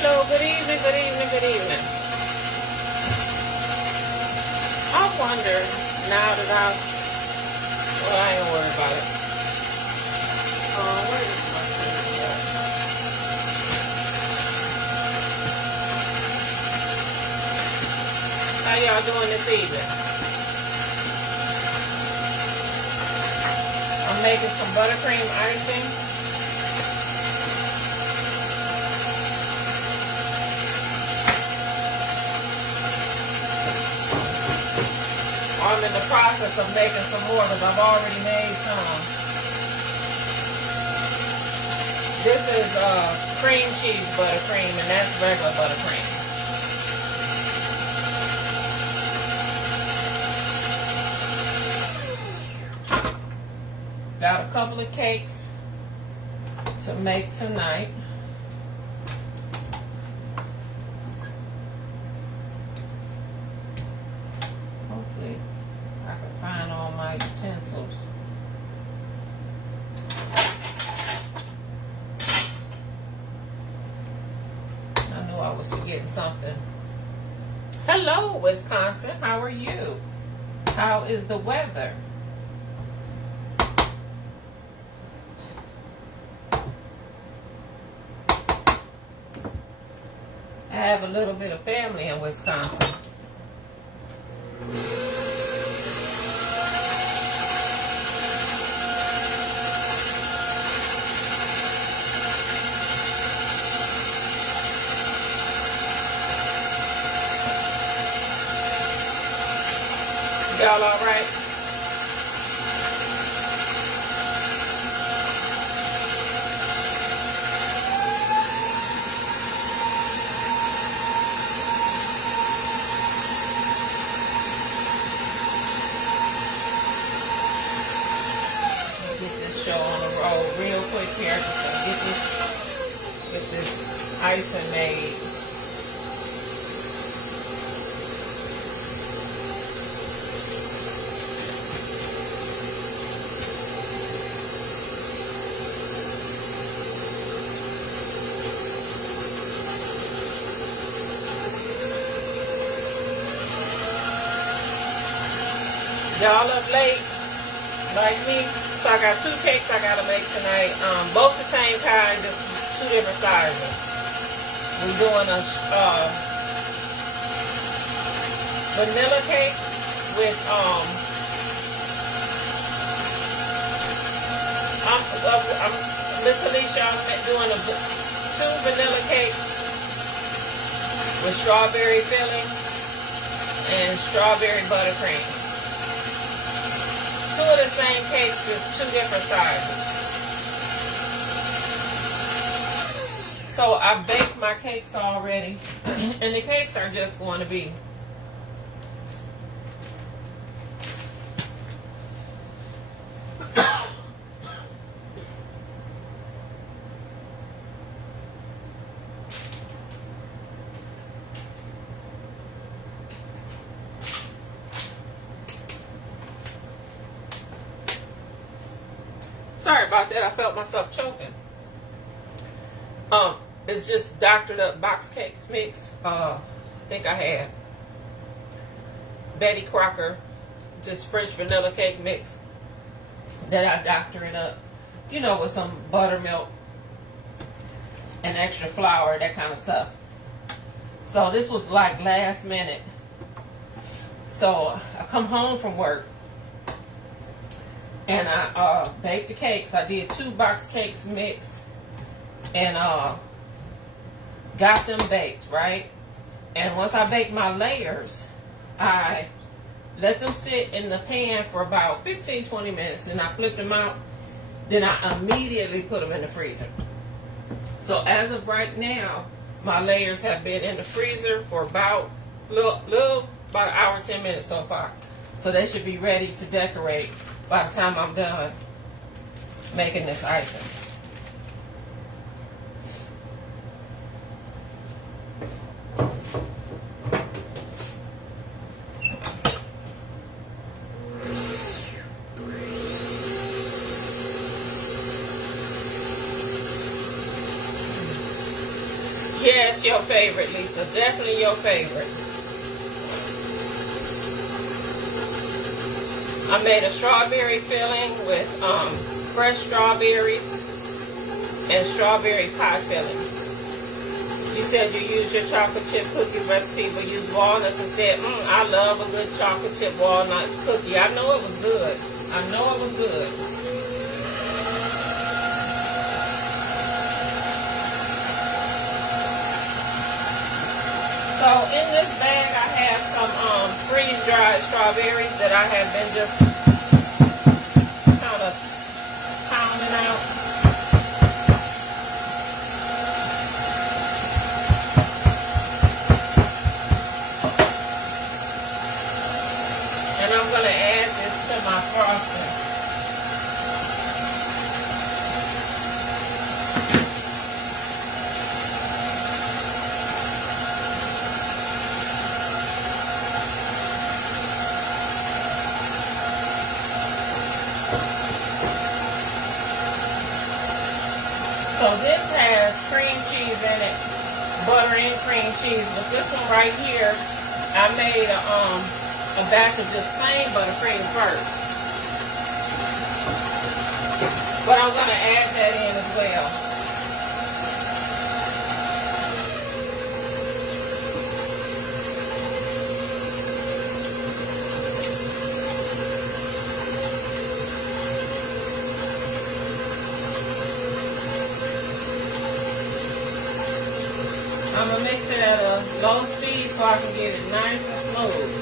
Hello, good evening, good evening, good evening. I wonder now that well, I ain't worried about it. Where is my food at? How y'all doing this evening? I'm making some buttercream icing. I'm in the process of making some more because I've already made some. This is cream cheese buttercream, and that's regular buttercream. Got a couple of cakes to make tonight. Hopefully I can find all my utensils. I knew I was forgetting something. Hello, Wisconsin. How are you? How is the weather? I have a little bit of family in Wisconsin. Y'all all right? Get this show on the road real quick here. Just get this icing made. Y'all up late, like me, so I got 2 cakes I gotta make tonight. Both the same kind, just 2 different sizes. We're doing a vanilla cake with Miss Alicia. I'm doing 2 vanilla cakes with strawberry filling and strawberry buttercream. 2 of the same cakes, just 2 different sizes. So I baked my cakes already, and the cakes are just going to be sorry about that. I felt myself choking. It's just doctored up box cakes mix. I think I had Betty Crocker, just French vanilla cake mix that I doctor it up, you know, with some buttermilk and extra flour, that kind of stuff. So this was like last minute. So I come home from work and I baked the cakes. I did 2 box cakes mix and got them baked, right? And once I baked my layers, I let them sit in the pan for about 15-20 minutes, and I flipped them out. Then I immediately put them in the freezer. So as of right now, my layers have been in the freezer for about about an hour and 10 minutes so far. So they should be ready to decorate by the time I'm done making this icing. Yes, your favorite, Lisa. Definitely your favorite. I made a strawberry filling with fresh strawberries and strawberry pie filling. You said you use your chocolate chip cookie recipe, but use walnuts instead. I love a good chocolate chip walnut cookie. I know it was good. I know it was good. So in this bag I have some freeze-dried strawberries that I have been just kind of pounding out. And I'm going to add this to my frosting. So this has cream cheese in it, butter and cream cheese. But this one right here, I made a batch of just plain buttercream first. But I'm going to add that in as well. I'm going to mix it at a low speed so I can get it nice and smooth.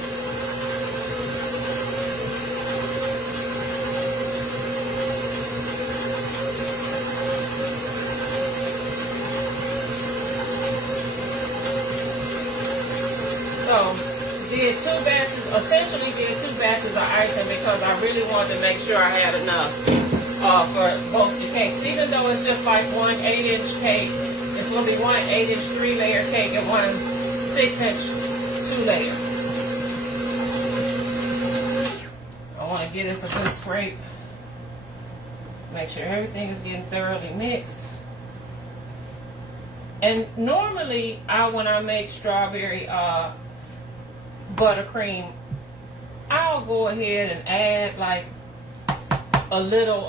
So, did two batches, essentially did two batches of icing because I really wanted to make sure I had enough for both the cakes. Even though it's just like one 8-inch cake, it's going to be one 8-inch 3-layer cake and one 6-inch 2-layer. I want to give this a good scrape. Make sure everything is getting thoroughly mixed. And normally, when I make strawberry buttercream, I'll go ahead and add like a little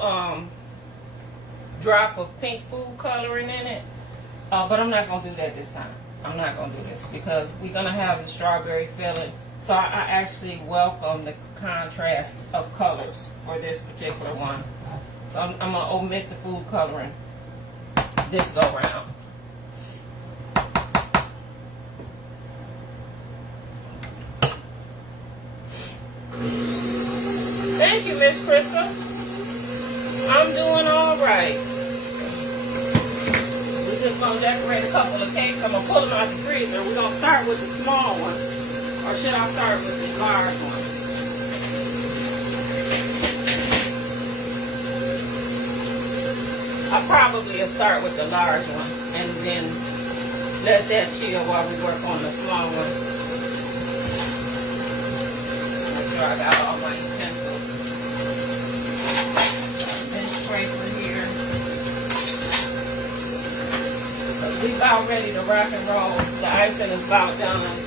drop of pink food coloring in it. But I'm not going to do that this time. I'm not going to do this because we're going to have the strawberry filling. So I actually welcome the contrast of colors for this particular one. So I'm going to omit the food coloring this go round. Thank you, Miss Krista. I'm doing all right. We're just going to decorate a couple of cakes. I'm going to pull them out the freezer. We're going to start with the small one. Or should I start with the large one? I'll probably start with the large one and then let that chill while we work on the small one. Make sure I got all my utensils. Finish scraper here. We about ready to rock and roll. The icing is about done.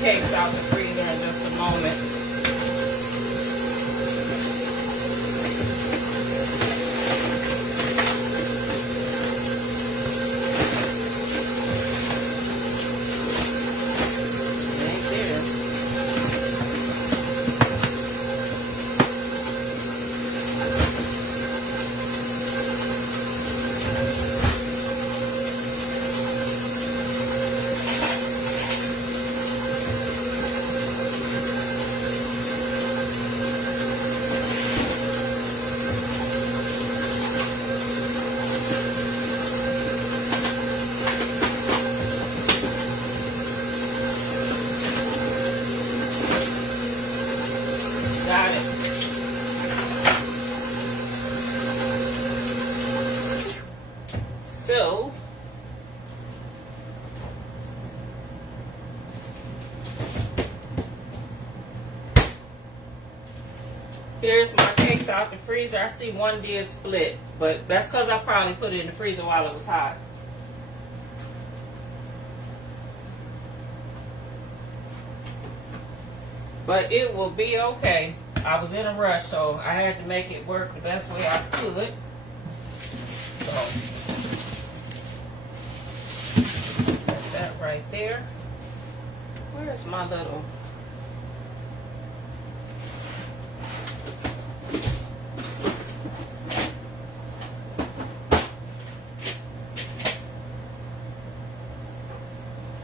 Cakes out the freezer in just a moment. Right there. Here's my cakes out the freezer. I see one did split, but that's because I probably put it in the freezer while it was hot. But it will be okay. I was in a rush, so I had to make it work the best way I could. So, set that right there. Where's my little...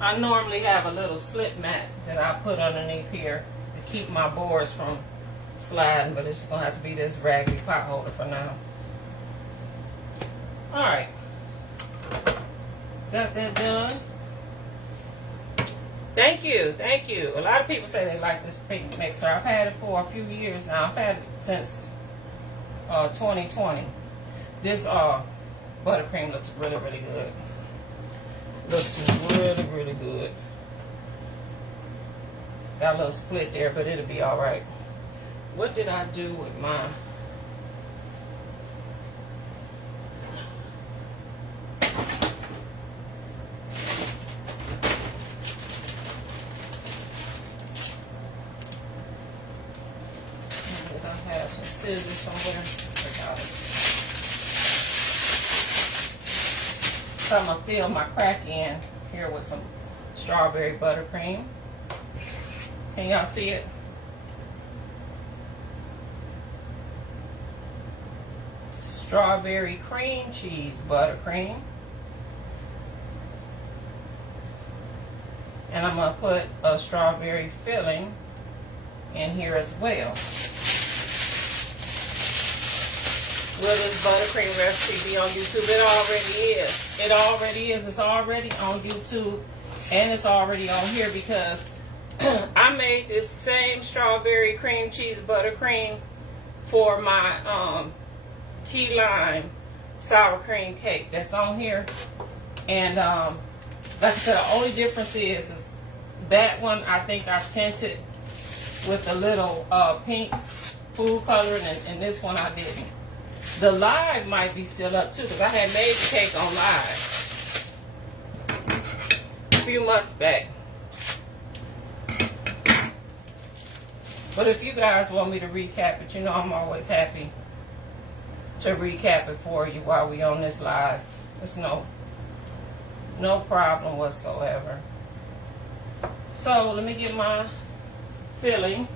I normally have a little slip mat that I put underneath here to keep my boards from sliding, but it's going to have to be this raggedy pot holder for now. Alright. Got that done. Thank you, thank you. A lot of people say they like this pink mixer. I've had it for a few years now. I've had it since 2020. This buttercream looks really, really good. Looks really, really good. Got a little split there, but it'll be alright. What did I do with my... Did I have some scissors somewhere? I got it. So I'm going to fill my crack in here with some strawberry buttercream. Can y'all see it? Strawberry cream cheese buttercream. And I'm going to put a strawberry filling in here as well. Will this buttercream recipe be on YouTube? It already is. It already is. It's already on YouTube. And it's already on here because I made this same strawberry cream cheese buttercream for my key lime sour cream cake that's on here. And like I said, the only difference is that one I think I tinted with a little pink food coloring, and this one I didn't. The live might be still up too, because I had made the cake on live a few months back. But if you guys want me to recap it, you know I'm always happy to recap it for you while we on this live. There's no problem whatsoever. So let me get my filling.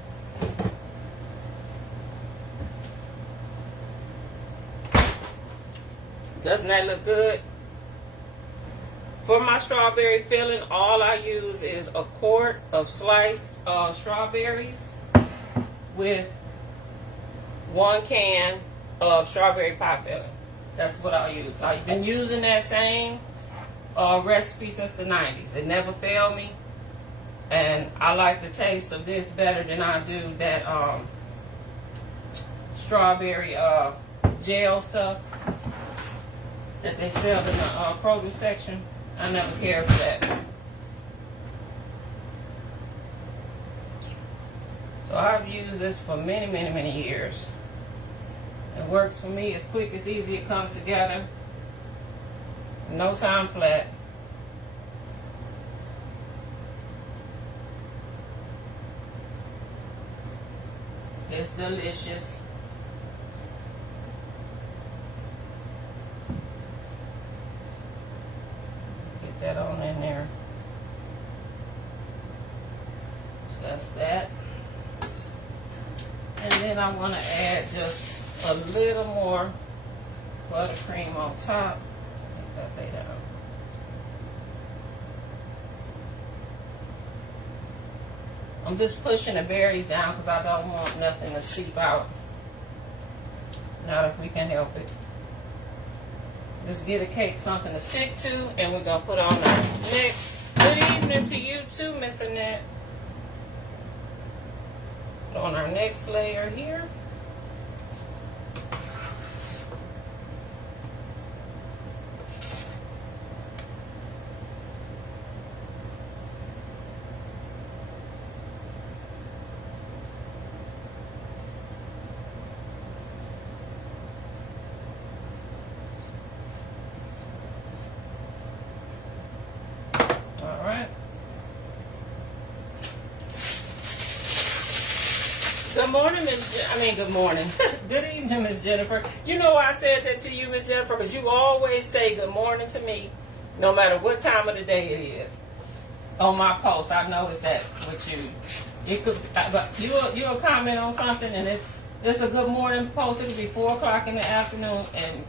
Doesn't that look good? For my strawberry filling, all I use is a quart of sliced strawberries with 1 can of strawberry pie filling. That's what I'll use. I've been using that same recipe since the 90s. It never failed me. And I like the taste of this better than I do that strawberry gel stuff that they sell in the produce section. I never cared for that. So I've used this for many, many, many years. It works for me. It's quick, it's easy, it comes together. No time flat. It's delicious. Get that on in there. So that's that. And then I want to add just a little more buttercream on top. Get that laid out. I'm just pushing the berries down because I don't want nothing to seep out. Not if we can help it. Just get a cake something to stick to, and we're going to put on our next. Good evening to you too, Miss Annette. Put on our next layer here. Good morning, good morning. Good evening, Miss Jennifer. You know why I said that to you, Miss Jennifer? Because you always say good morning to me, no matter what time of the day it is. On my post, I've noticed that with you. It could, but you'll comment on something, and it's a good morning post. It'll be 4:00 in the afternoon, and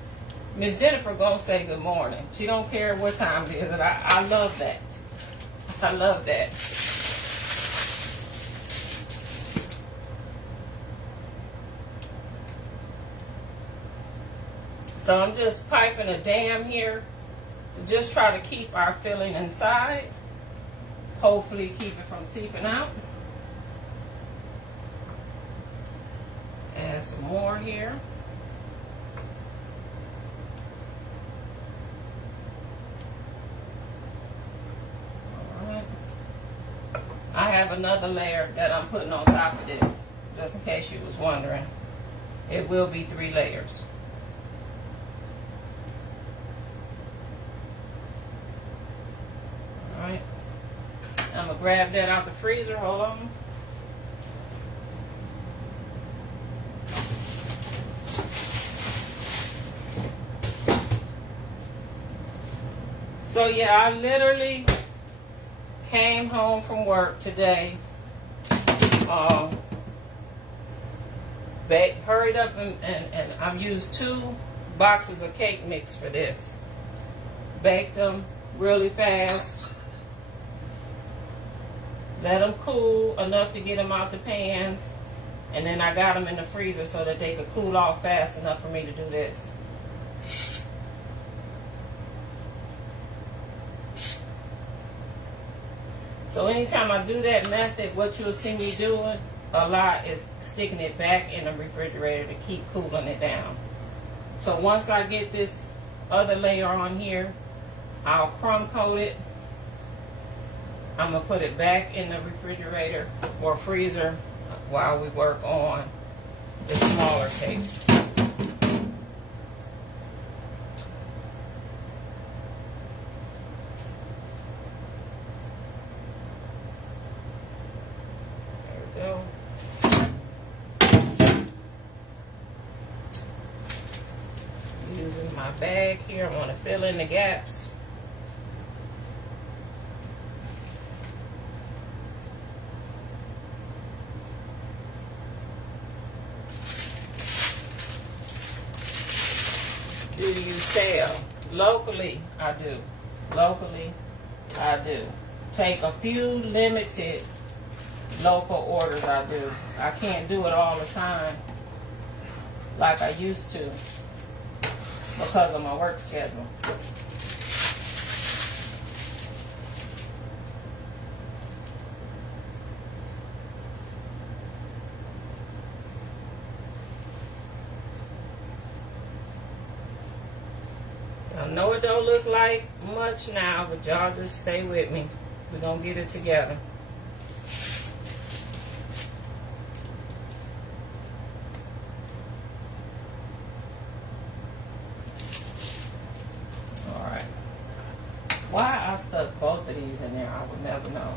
Miss Jennifer gonna say good morning. She don't care what time it is, and I love that. I love that. So I'm just piping a dam here to just try to keep our filling inside. Hopefully keep it from seeping out. Add some more here. All right. I have another layer that I'm putting on top of this, just in case you was wondering. It will be 3 layers. Alright. I'm going to grab that out the freezer. Hold on. So yeah, I literally came home from work today. Hurried up and I've used 2 boxes of cake mix for this. Baked them really fast. Let them cool enough to get them out the pans. And then I got them in the freezer so that they could cool off fast enough for me to do this. So anytime I do that method, what you'll see me doing a lot is sticking it back in the refrigerator to keep cooling it down. So once I get this other layer on here, I'll crumb coat it. I'm going to put it back in the refrigerator or freezer while we work on the smaller cake. Using my bag here, I want to fill in the gaps. Do you sell? Locally, I do. Locally, I do. Take a few limited local orders, I do. I can't do it all the time like I used to because of my work schedule. I know it don't look like much now, but y'all just stay with me. We're going to get it together. Alright. Why I stuck both of these in there, I would never know.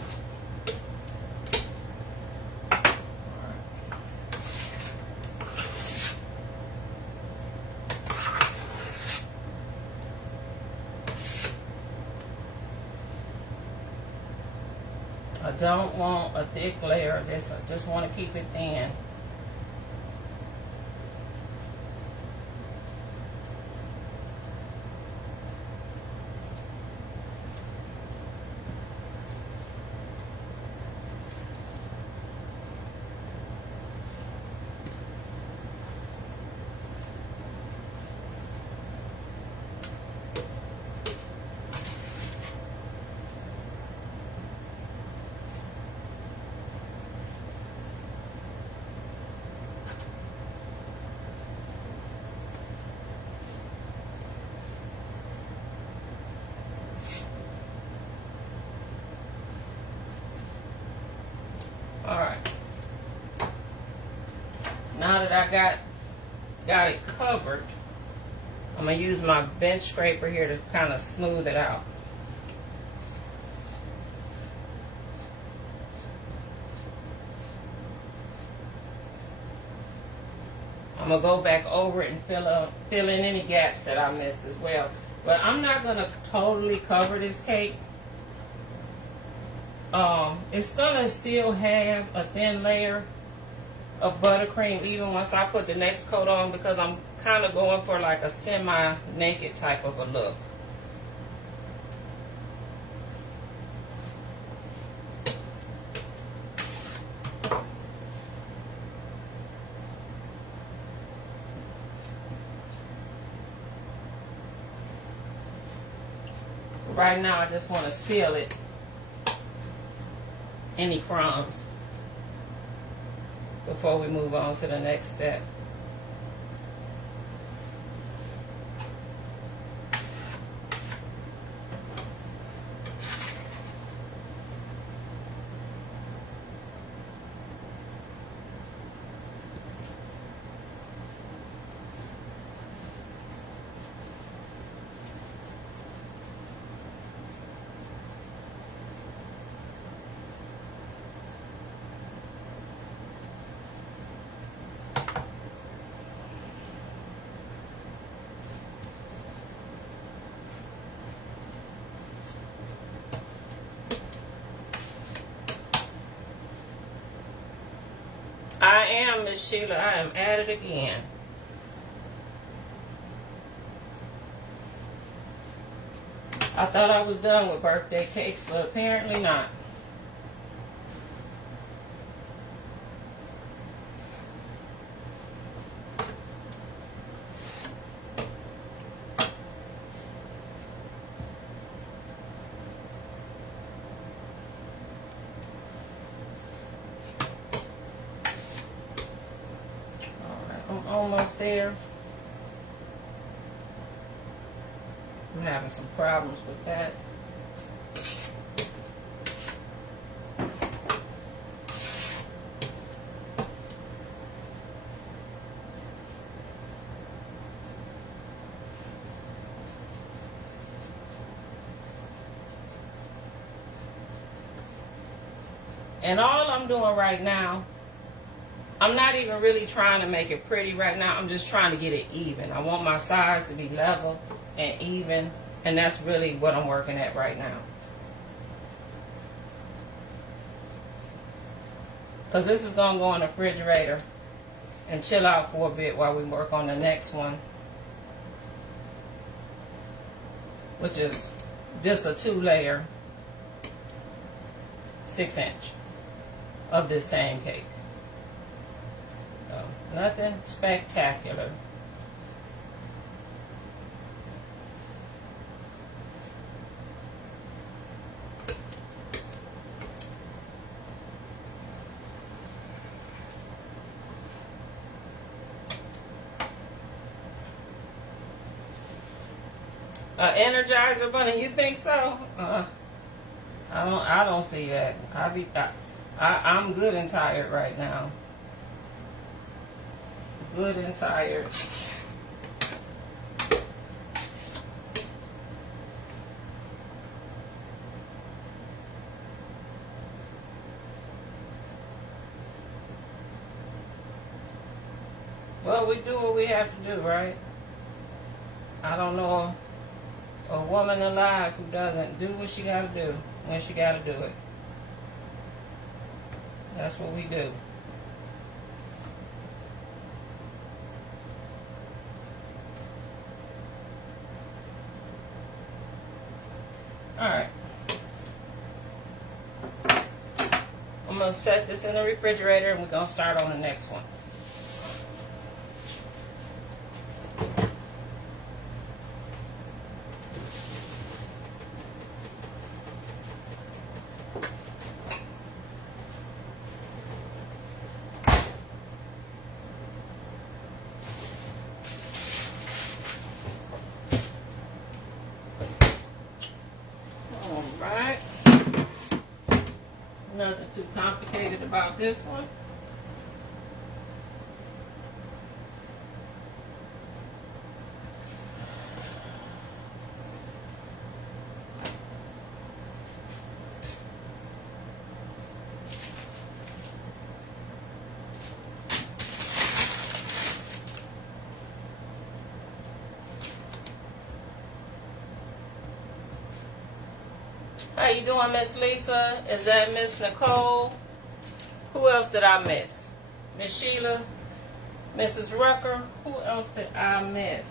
I don't want a thick layer of this. I just want to keep it thin. Alright. Now that I got it covered, I'm going to use my bench scraper here to kind of smooth it out. I'm going to go back over it and fill in any gaps that I missed as well. But I'm not going to totally cover this cake. It's going to still have a thin layer of buttercream even once I put the next coat on, because I'm kind of going for like a semi-naked type of a look. Right now I just want to seal it, any crumbs, before we move on to the next step. I am, Miss Sheila. I am at it again. I thought I was done with birthday cakes, but apparently not. I'm almost there. I'm having some problems with that. And all I'm doing right now, I'm not even really trying to make it pretty right now. I'm just trying to get it even. I want my sides to be level and even. And that's really what I'm working at right now. Because this is going to go in the refrigerator and chill out for a bit while we work on the next one, which is just a 2-layer 6-inch of this same cake. So, nothing spectacular. Energizer bunny, you think so? I don't see that. I'm good and tired right now. Good and tired. Well, we do what we have to do, right? I don't know a woman alive who doesn't do what she gotta do when she gotta do it. That's what we do. Alright. I'm gonna set this in the refrigerator and we're gonna start on the next one. Alright. Nothing too complicated about this one. How you doing, Miss Lisa? Is that Miss Nicole? Who else did I miss? Miss Sheila? Mrs. Rucker? Who else did I miss?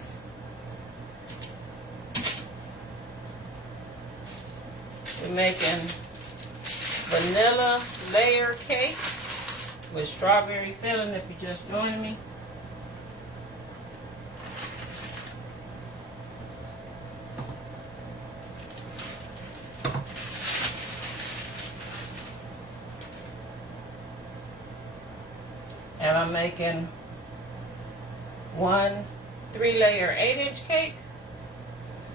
We're making vanilla layer cake with strawberry filling if you just joined me. And I'm making one 3-layer 8-inch cake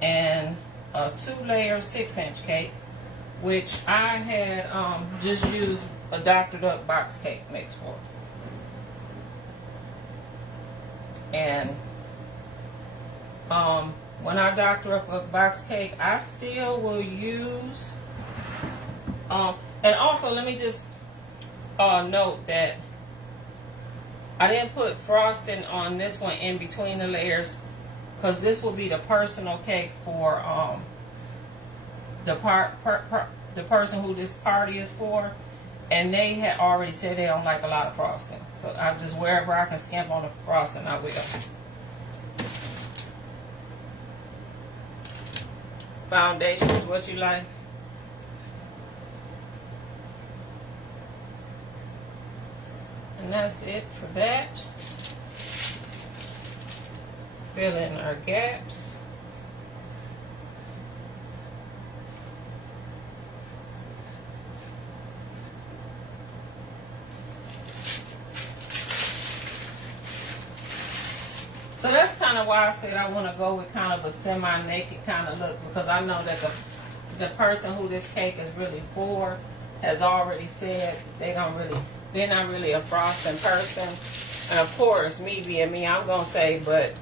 and a 2-layer 6-inch cake, which I had just used a Dr. Duck box cake mix for. And when I doctor up a box cake, I still will use and also let me just note that I didn't put frosting on this one in between the layers because this will be the personal cake for the person who this party is for, and they had already said they don't like a lot of frosting. So I just, wherever I can skimp on the frosting, I will. Foundation is what you like. And that's it for that. Fill in our gaps. So that's kind of why I said I want to go with kind of a semi-naked kind of look, because I know that the person who this cake is really for has already said they're not really a frosting person. And of course, me being me, I'm going to say, but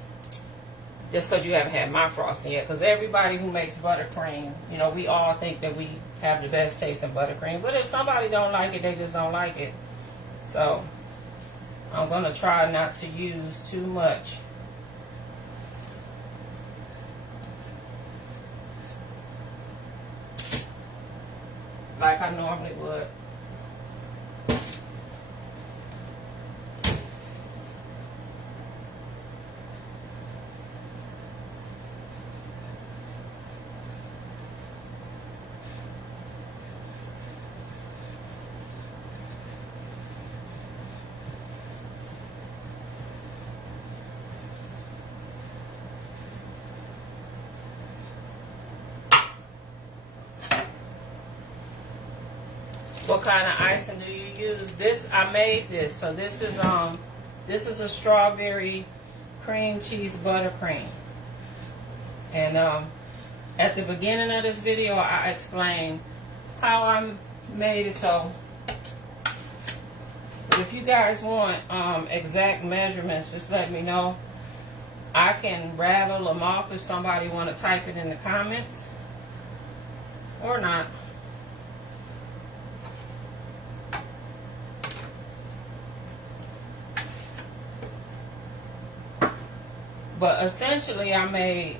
just because you haven't had my frosting yet, because everybody who makes buttercream, you know, we all think that we have the best taste in buttercream. But if somebody don't like it, they just don't like it. So I'm going to try not to use too much. Like I normally would. What kind of icing do you use? This, I made this. So this is a strawberry cream cheese buttercream. And at the beginning of this video, I explained how I made it. So if you guys want exact measurements, just let me know. I can rattle them off if somebody want to type it in the comments or not. But essentially, I made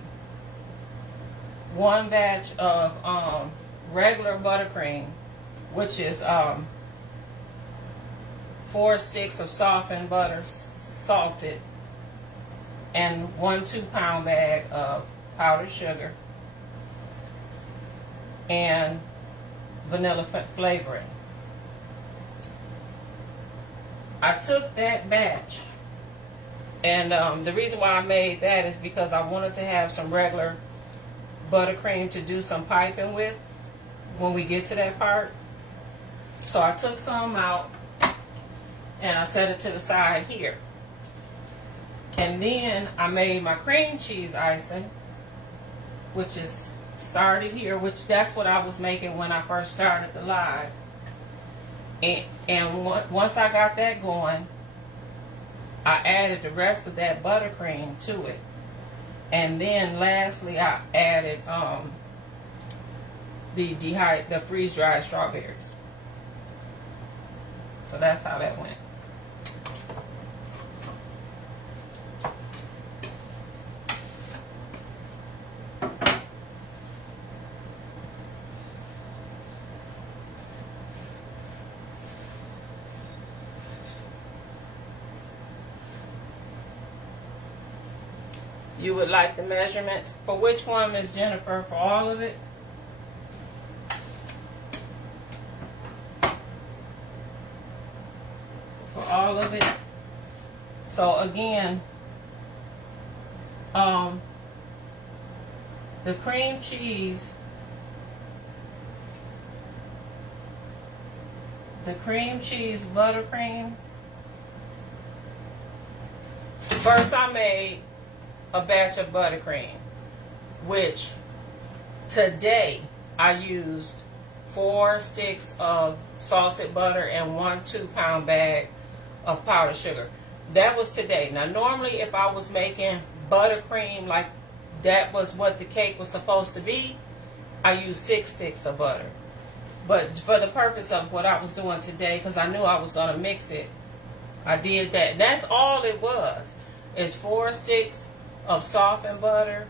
one batch of regular buttercream, which is 4 sticks of softened butter, salted, and 1 2-pound bag of powdered sugar and vanilla flavoring. I took that batch. And the reason why I made that is because I wanted to have some regular buttercream to do some piping with when we get to that part. So I took some out and I set it to the side here. And then I made my cream cheese icing, which is started here, which that's what I was making when I first started the live. And once I got that going, I added the rest of that buttercream to it. And then lastly, I added the freeze-dried strawberries. So that's how that went. you would like the measurements. For which one, Miss Jennifer? For all of it? For all of it. So again, the cream cheese, buttercream. First I made a batch of buttercream, which today I used 4 sticks of salted butter and 1 2-pound bag of powdered sugar. That was today. Now normally if I was making buttercream like that was what the cake was supposed to be, I used 6 sticks of butter. But for the purpose of what I was doing today, because I knew I was going to mix it, I did that. That's all it was. It's 4 sticks of softened butter,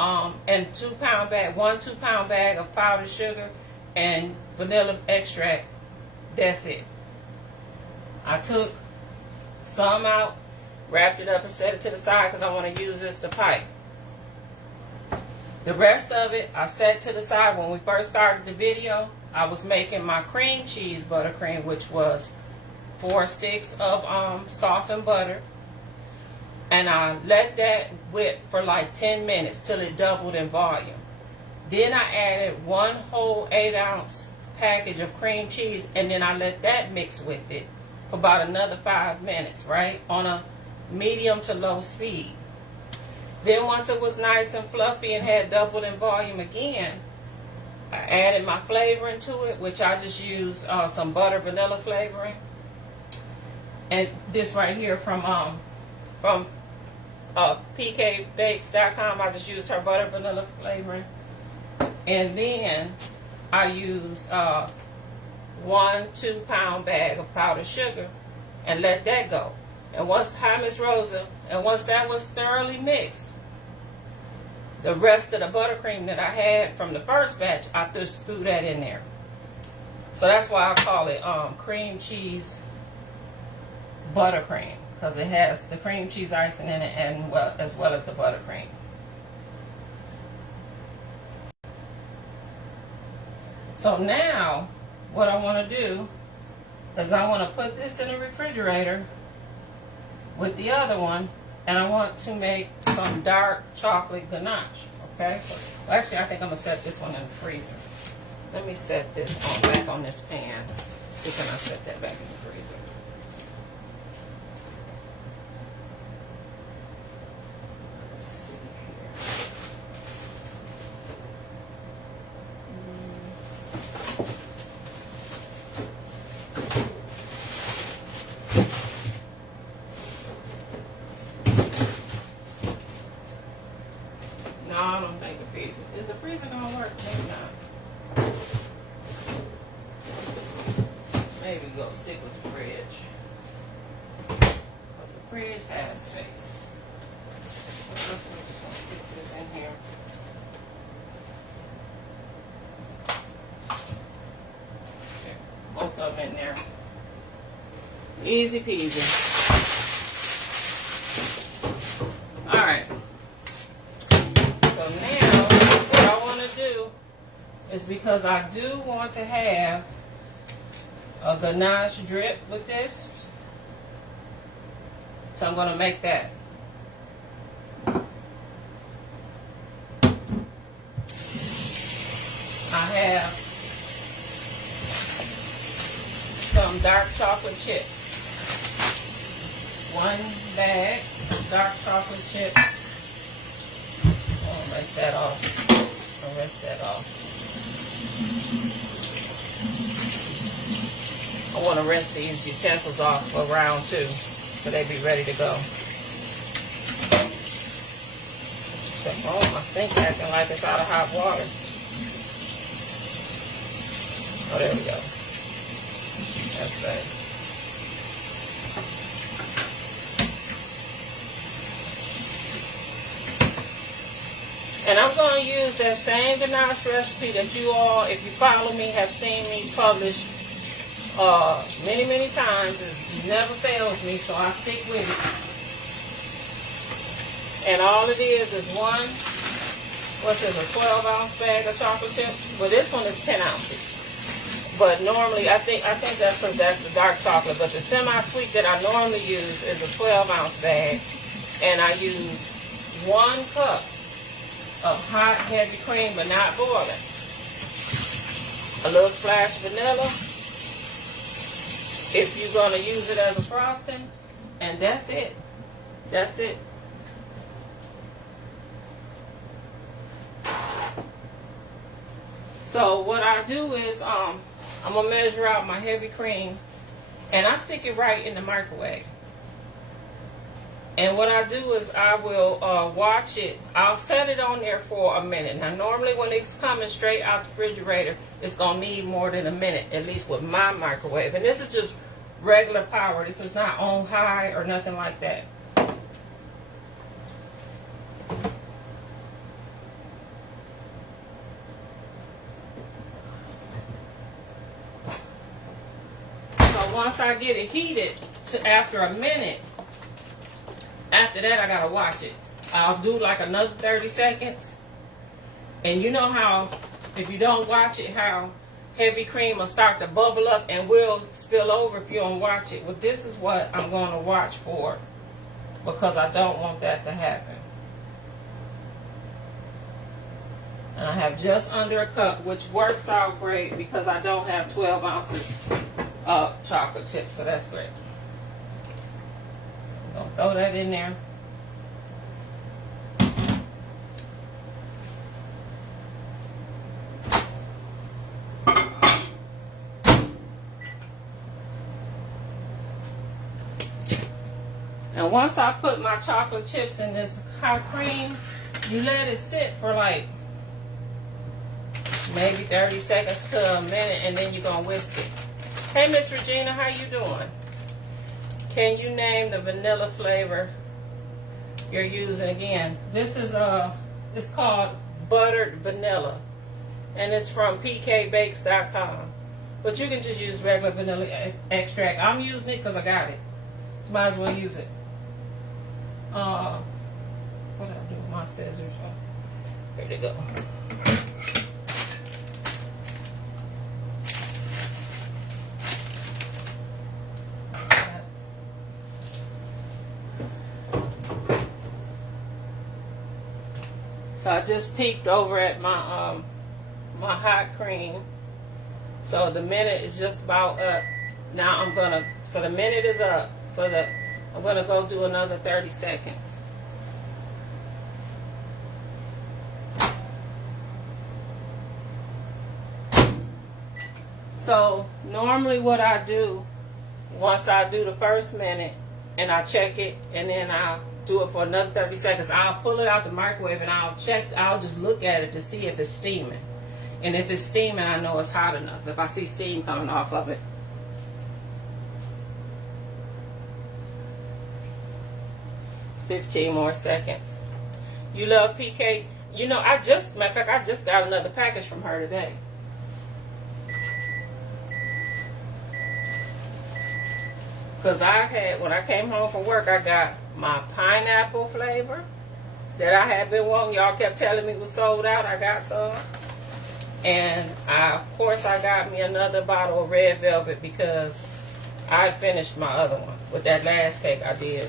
and 1 2-pound bag of powdered sugar and vanilla extract. That's it. I took some out, wrapped it up and set it to the side because I want to use this to pipe. The rest of it I set to the side. When we first started the video, I was making my cream cheese buttercream, which was 4 sticks of softened butter. And I let that whip for like 10 minutes till it doubled in volume. Then I added 1 whole 8-ounce package of cream cheese, and then I let that mix with it for about another 5 minutes, right? On a medium to low speed. Then once it was nice and fluffy and had doubled in volume again, I added my flavoring to it, which I just used some butter vanilla flavoring. And this right here from pkbakes.com, I just used her butter vanilla flavoring. And then I used 1 2-pound bag of powdered sugar and let that go. And once, hi Miss Rosa, and once that was thoroughly mixed, the rest of the buttercream that I had from the first batch, I just threw that in there. So that's why I call it cream cheese buttercream, because it has the cream cheese icing in it and as well as the buttercream. So now what I want to do is I want to put this in the refrigerator with the other one, and I want to make some dark chocolate ganache. Okay, so actually I think I'm gonna set this one in the freezer. Let me set this back on this pan. See, can I set that back in the freezer? Let's see here. No, I don't think the freezer. Is the freezer gonna work? Maybe not. Maybe go stick with the fridge. Because the fridge has space. So we just want to stick this in here. Okay, both of them in there. Easy peasy. Alright. So now, what I want to do is, because I do want to have a ganache drip with this, so I'm going to make that. I have some dark chocolate chips. 1 bag dark chocolate chips. I'll rinse that off. I'll rinse that off. I want to rinse these utensils off for round 2 so they be ready to go. Oh, my sink acting like it's out of hot water. Oh, there we go. That's right. And I'm going to use that same ganache recipe that you all, if you follow me, have seen me publish many, many times. It never fails me, so I stick with it. And all it is one, what's this, a 12-ounce bag of chocolate chips? Well, this one is 10 ounces. But normally, I think that's because that's the dark chocolate. But the semi-sweet that I normally use is a 12-ounce bag. And I use 1 cup of hot, heavy cream, but not boiling. A little splash of vanilla, if you're going to use it as a frosting. And that's it. That's it. So what I do is, I'm going to measure out my heavy cream, and I stick it right in the microwave. And what I do is I will watch it. I'll set it on there for a minute. Now, normally when it's coming straight out the refrigerator, it's going to need more than a minute, at least with my microwave. And this is just regular power. This is not on high or nothing like that. Once I get it heated to after a minute, after that I gotta watch it. I'll do like another 30 seconds. And you know how if you don't watch it, how heavy cream will start to bubble up and will spill over if you don't watch it. Well, this is what I'm going to watch for, because I don't want that to happen. And I have just under a cup, which works out great because I don't have 12 ounces of chocolate chips, so that's great. So I'm going to throw that in there. And once I put my chocolate chips in this hot cream, you let it sit for like maybe 30 seconds to a minute, and then you're going to whisk it. Hey, Miss Regina, how you doing? Can you name the vanilla flavor you're using again? This is it's called buttered vanilla, and it's from pkbakes.com. But you can just use regular vanilla extract. I'm using it because I got it. So might as well use it. What did I do with my scissors? Here they go. So I just peeked over at my my hot cream. So the minute is just about up. Now I'm gonna, so the minute is up for the, I'm gonna go do another 30 seconds. So normally what I do, once I do the first minute and I check it, and then I'll do it for another 30 seconds, I'll pull it out the microwave and I'll just look at it to see if it's steaming. And if it's steaming, I know it's hot enough, if I see steam coming off of it. $15 more seconds. You love PK? You know, matter of fact, I just got another package from her today. Because when I came home from work, I got my pineapple flavor that I had been wanting. Y'all kept telling me was sold out. I got some. And of course, I got me another bottle of red velvet because I finished my other one with that last cake I did.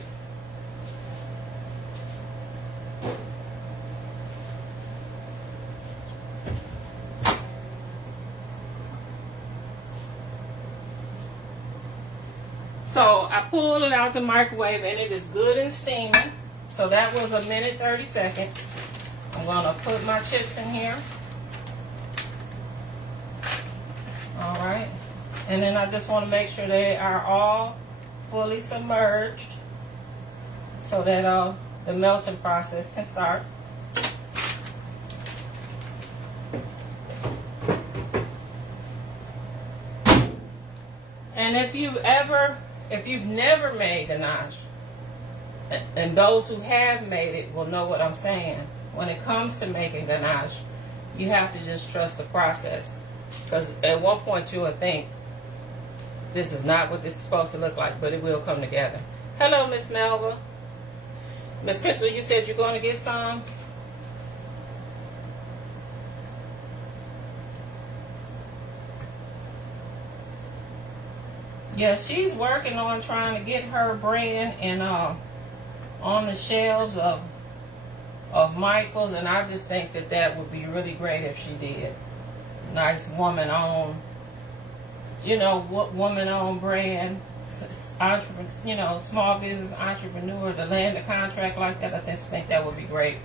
So I pulled it out the microwave and it is good and steaming. So that was a minute 30 seconds. I'm gonna put my chips in here. All right. And then I just want to make sure they are all fully submerged so that the melting process can start. And if you've never made ganache, and those who have made it will know what I'm saying. When it comes to making ganache, you have to just trust the process. Because at one point you will think, this is not what this is supposed to look like, but it will come together. Hello, Miss Melva. Miss Crystal, you said you're going to get some? Yeah, she's working on trying to get her brand and on the shelves of Michael's, and I just think that that would be really great if she did. Nice woman-owned, you know, woman-owned brand, you know, small business entrepreneur to land a contract like that. I just think that would be great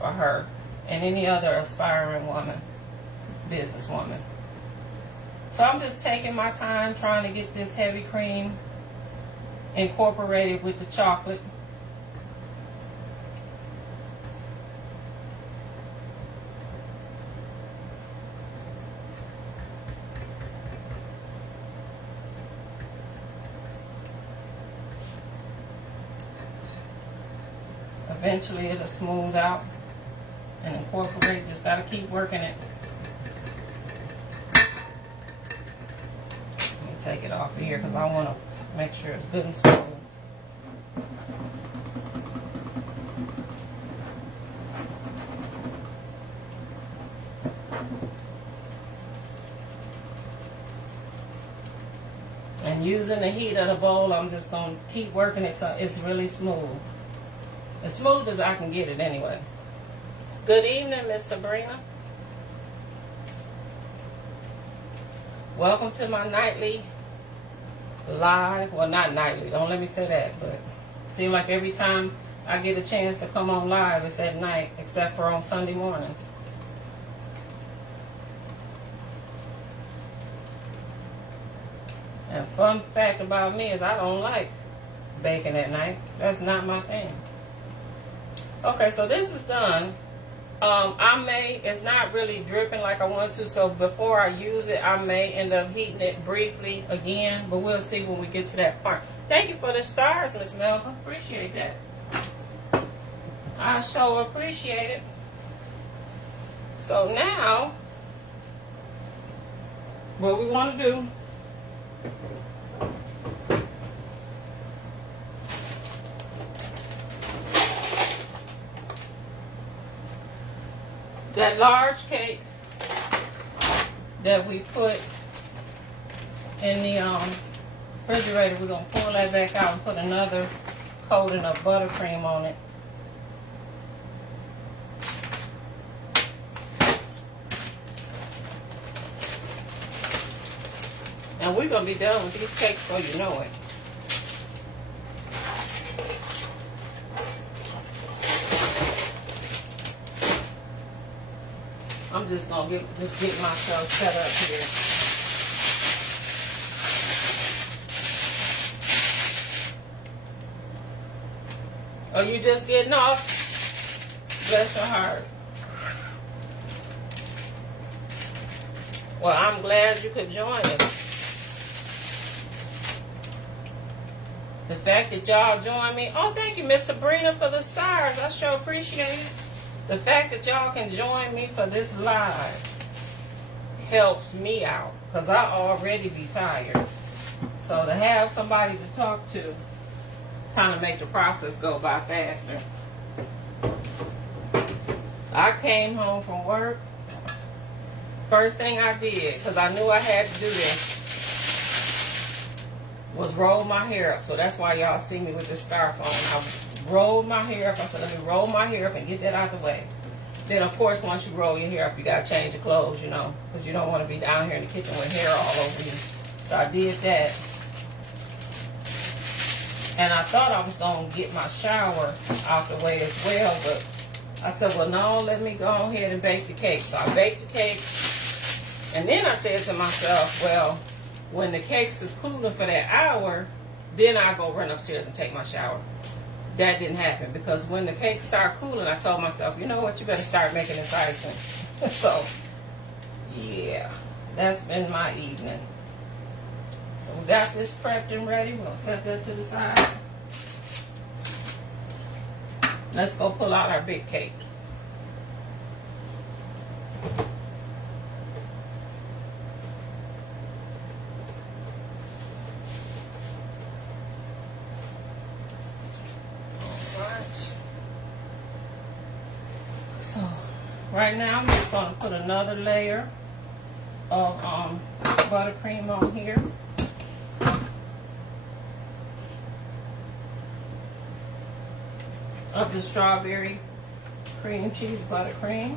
for her and any other aspiring woman, businesswoman. So I'm just taking my time trying to get this heavy cream incorporated with the chocolate. Eventually it'll smooth out and incorporate. Just gotta keep working it. Take it off of here because I want to make sure it's good and smooth. And using the heat of the bowl, I'm just going to keep working it so it's really smooth. As smooth as I can get it anyway. Good evening, Miss Sabrina. Welcome to my nightly live. Well, not nightly, don't let me say that, but it seems like every time I get a chance to come on live, it's at night, except for on Sunday mornings. And fun fact about me is I don't like baking at night. That's not my thing. Okay, so this is done. It's not really dripping like I want to, so before I use it, I may end up heating it briefly again, but we'll see when we get to that part. Thank you for the stars, Miss Melva. Appreciate that. I sure appreciate it. So now, what we want to do, that large cake that we put in the refrigerator, we're going to pull that back out and put another coating of buttercream on it. And we're going to be done with these cakes before you know it. I'm just gonna get myself set up here. Are you just getting off? Bless your heart. Well, I'm glad you could join us. The fact that y'all join me. Oh, thank you, Miss Sabrina, for the stars. I sure appreciate it. The fact that y'all can join me for this live helps me out because I already be tired. So to have somebody to talk to kind of make the process go by faster. I came home from work. First thing I did, because I knew I had to do this, was roll my hair up. So that's why y'all see me with this scarf on. I rolled my hair up. I said, let me roll my hair up and get that out the way. Then, of course, once you roll your hair up, you got to change your clothes, you know, because you don't want to be down here in the kitchen with hair all over you. So I did that. And I thought I was going to get my shower out the way as well, but I said, well, no, let me go ahead and bake the cake. So I baked the cakes. And then I said to myself, well, when the cakes is cooling for that hour, then I'll go run upstairs and take my shower. That didn't happen because when the cakes start cooling, I told myself, you know what, you better start making this icing. So, yeah, that's been my evening. So we got this prepped and ready. We'll set that to the side. Let's go pull out our big cake. Alright. Right now, I'm just going to put another layer of buttercream on here. Of the strawberry cream cheese buttercream.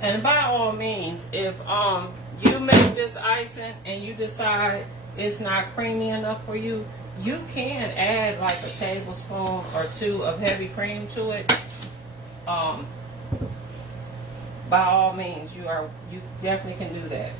And by all means, if you make this icing and you decide it's not creamy enough for you, you can add like a tablespoon or two of heavy cream to it. By all means, you definitely can do that.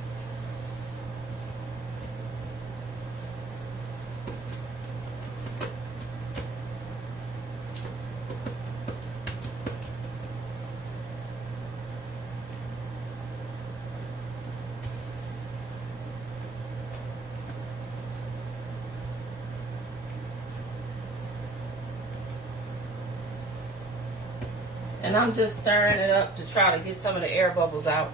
And I'm just stirring it up to try to get some of the air bubbles out.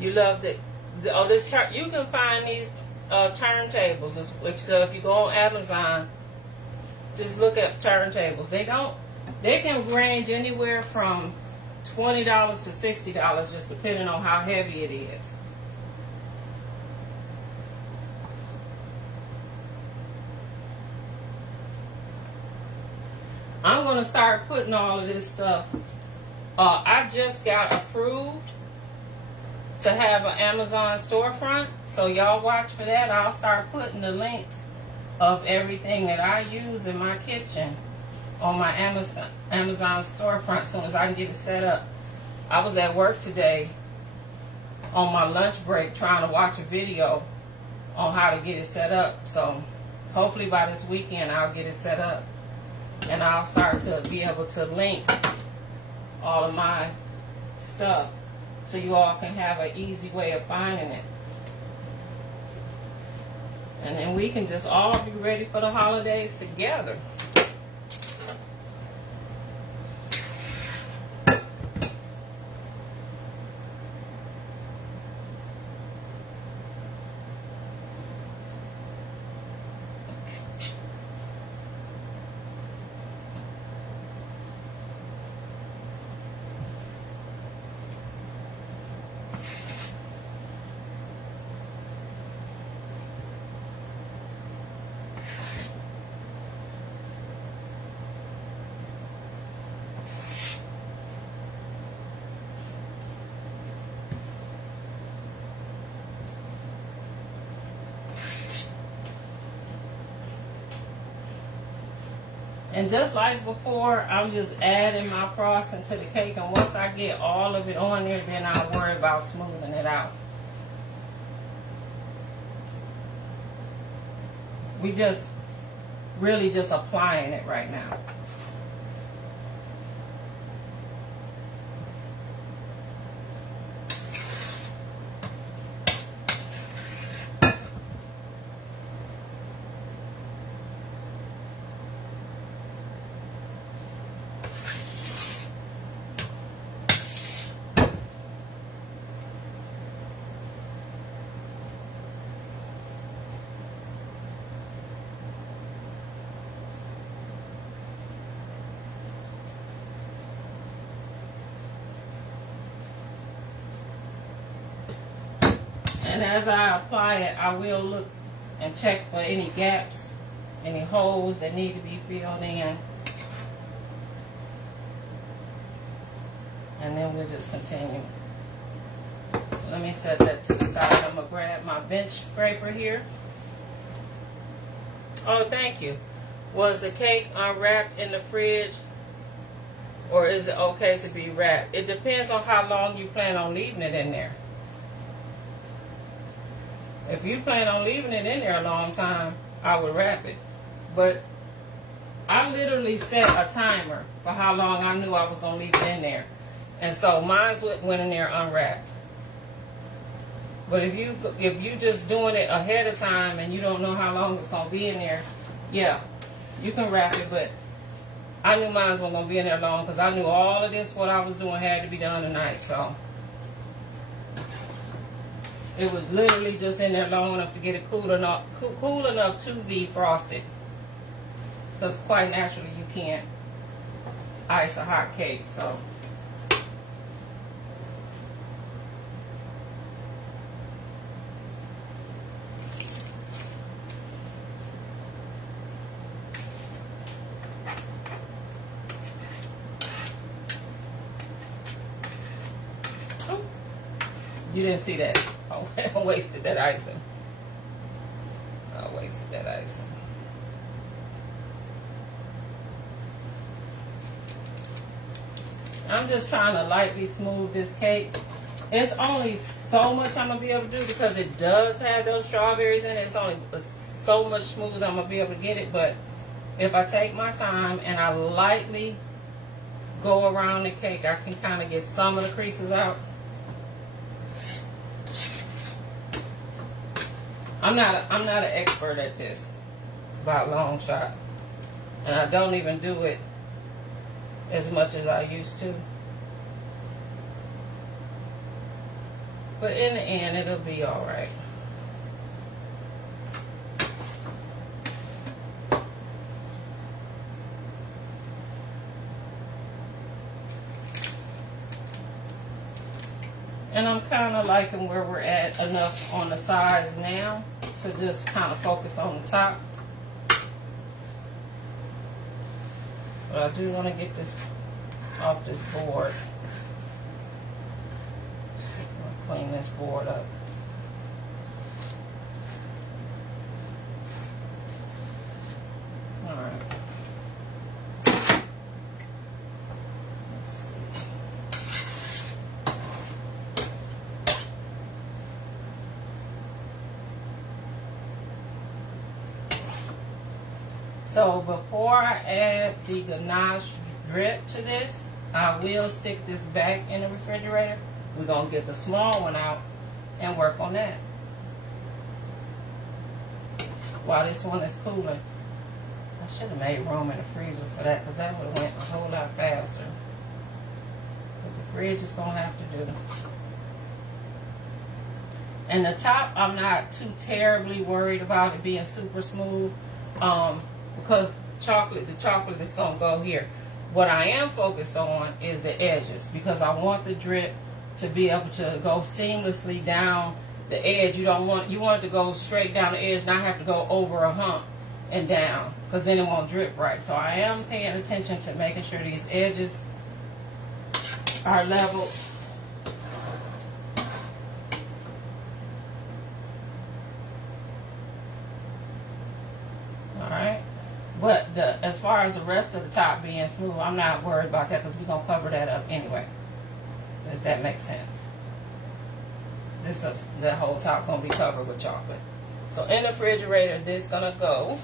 You love you can find these turntables. So if you go on Amazon, just look at turntables. They can range anywhere from $20 to $60, just depending on how heavy it is. I'm going to start putting all of this stuff. I just got approved to have an Amazon storefront. So y'all watch for that. I'll start putting the links of everything that I use in my kitchen on my Amazon storefront as soon as I can get it set up. I was at work today on my lunch break trying to watch a video on how to get it set up. So hopefully by this weekend I'll get it set up. And I'll start to be able to link all of my stuff so you all can have an easy way of finding it. And then we can just all be ready for the holidays together. And just like before, I'm just adding my frosting to the cake, and once I get all of it on there, then I'll worry about smoothing it out. We just really just applying it right now. And as I apply it, I will look and check for any gaps, any holes that need to be filled in. And then we'll just continue. So let me set that to the side. I'm going to grab my bench scraper here. Oh, thank you. Was the cake unwrapped in the fridge, or is it okay to be wrapped? It depends on how long you plan on leaving it in there. If you plan on leaving it in there a long time, I would wrap it. But I literally set a timer for how long I knew I was going to leave it in there. And so mine went in there unwrapped. But if you just doing it ahead of time and you don't know how long it's going to be in there, yeah, you can wrap it. But I knew mine wasn't going to be in there long because I knew all of this, what I was doing, had to be done tonight. So It was literally just in there long enough to get it cool enough to be frosted. Because quite naturally you can't ice a hot cake. So you didn't see that. I wasted that icing. I wasted that icing. I'm just trying to lightly smooth this cake. It's only so much I'm going to be able to do because it does have those strawberries in it. It's only so much smooth I'm going to be able to get it. But if I take my time and I lightly go around the cake, I can kind of get some of the creases out. I'm not an expert at this by a long shot. And I don't even do it as much as I used to. But in the end, it'll be all right. And I'm kind of liking where we're at enough on the sides now to just kind of focus on the top. But I do want to get this off this board. I'll clean this board up. All right. Let's see. So before I add the ganache drip to this, I will stick this back in the refrigerator. We're going to get the small one out and work on that while this one is cooling. I should have made room in the freezer for that because that would have went a whole lot faster. But the fridge is going to have to do. And the top, I'm not too terribly worried about it being super smooth. Because the chocolate is going to go here. What I am focused on is the edges because I want the drip to be able to go seamlessly down the edge. You want it to go straight down the edge, not have to go over a hump and down because then it won't drip right. So I am paying attention to making sure these edges are level. Alright. But as far as the rest of the top being smooth, I'm not worried about that because we're going to cover that up anyway. If that makes sense. The whole top going to be covered with chocolate. So in the refrigerator, this is going to go.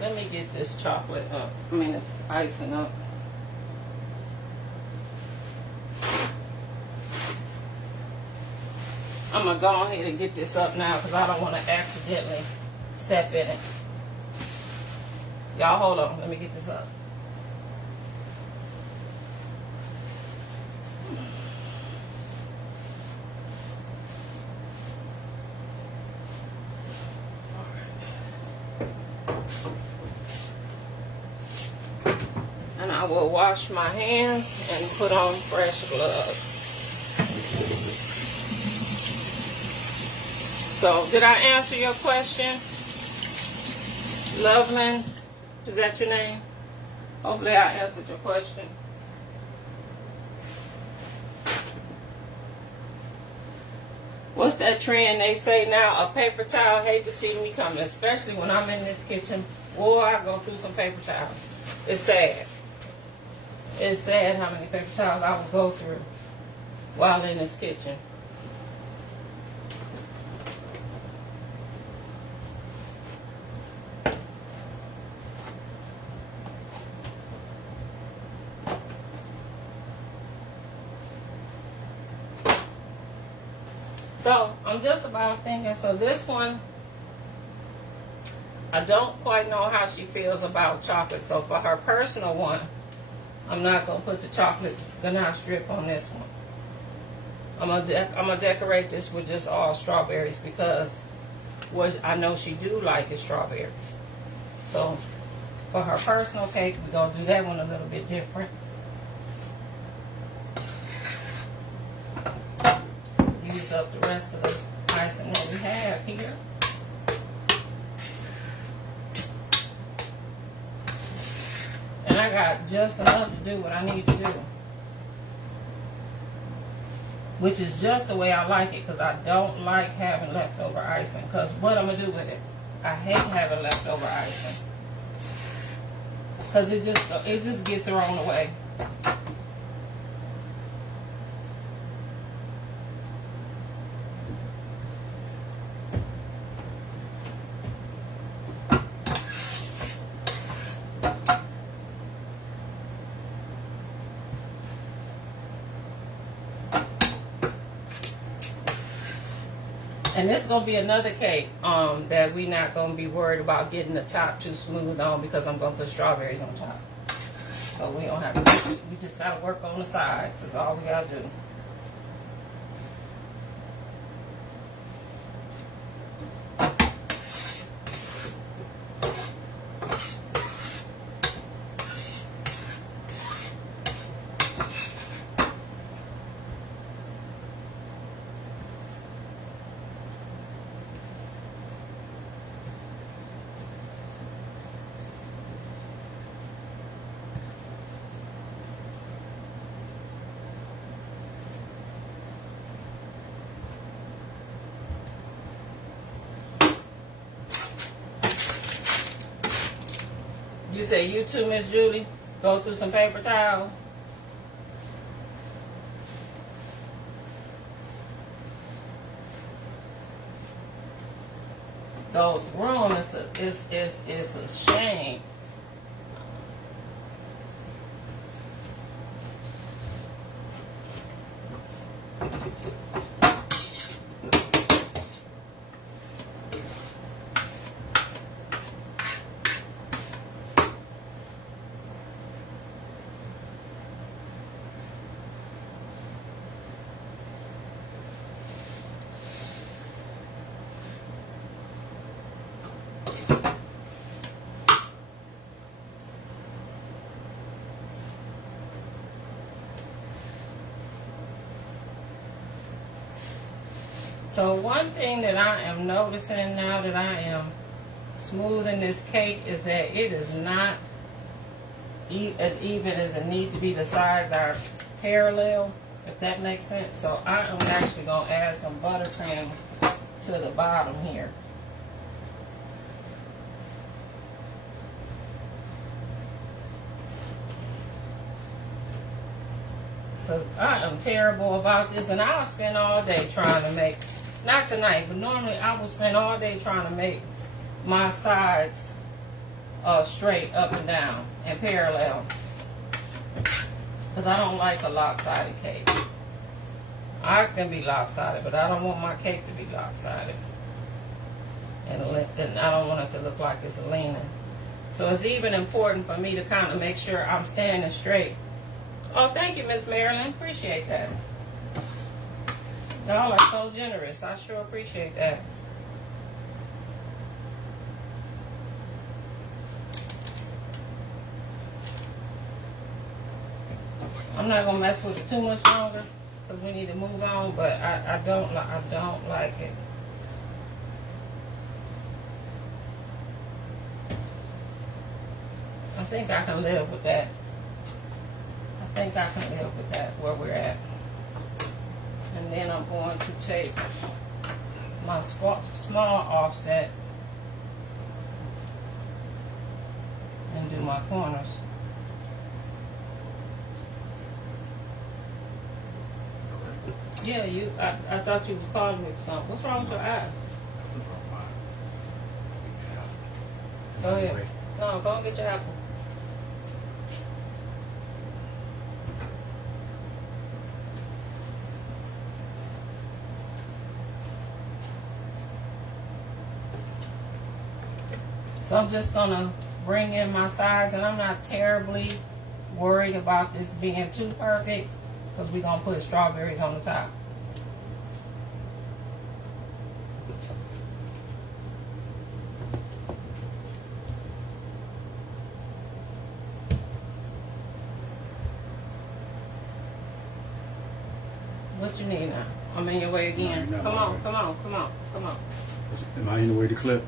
Let me get this chocolate up. This icing up. I'm going to go ahead and get this up now because I don't want to accidentally step in it. Y'all hold on. Let me get this up. And I will wash my hands and put on fresh gloves. So, did I answer your question? Loveland, is that your name? Hopefully I answered your question. What's that trend they say now? A paper towel, hate to see me coming, especially when I'm in this kitchen. Boy, I go through some paper towels. It's sad. It's sad how many paper towels I will go through while in this kitchen. So I'm just about thinking, so this one, I don't quite know how she feels about chocolate. So for her personal one, I'm not going to put the chocolate ganache strip on this one. I'm gonna decorate this with just all strawberries because what I know she do like is strawberries. So for her personal cake, we're going to do that one a little bit different. Use up the rest of the icing that we have here. And I got just enough to do what I need to do. Which is just the way I like it, because I don't like having leftover icing. Because what I'm going to do with it? I hate having leftover icing. Because it just get thrown away. And this is going to be another cake that we're not going to be worried about getting the top too smooth on, because I'm going to put strawberries on top. So we don't have to, we just got to work on the sides. That's all we got to do. You say you too, Miss Julie? Go through some paper towels. The room is a shame. So one thing that I am noticing now that I am smoothing this cake is that it is not as even as it needs to be. The sides are parallel, if that makes sense. So I am actually going to add some buttercream to the bottom here. Because I am terrible about this, and I'll spend all day trying to make, not tonight, but normally I will spend all day trying to make my sides straight up and down and parallel. Because I don't like a lopsided cake. I can be lopsided, but I don't want my cake to be lopsided. And I don't want it to look like it's leaning. So it's even important for me to kind of make sure I'm standing straight. Oh, thank you, Miss Marilyn. Appreciate that. Y'all are so generous. I sure appreciate that. I'm not gonna mess with it too much longer because we need to move on. But I don't like it. I think I can live with that. I think I can live with that where we're at. And then I'm going to take my small offset and do my corners. Yeah, I thought you was calling me for something. What's wrong with your eye? Go ahead. No, go and get your apple. So I'm just gonna bring in my sides, and I'm not terribly worried about this being too perfect because we're gonna put strawberries on the top. What you need now? I'm in your way again. No, Come on, come on, come on, come on. Am I in the way to clip?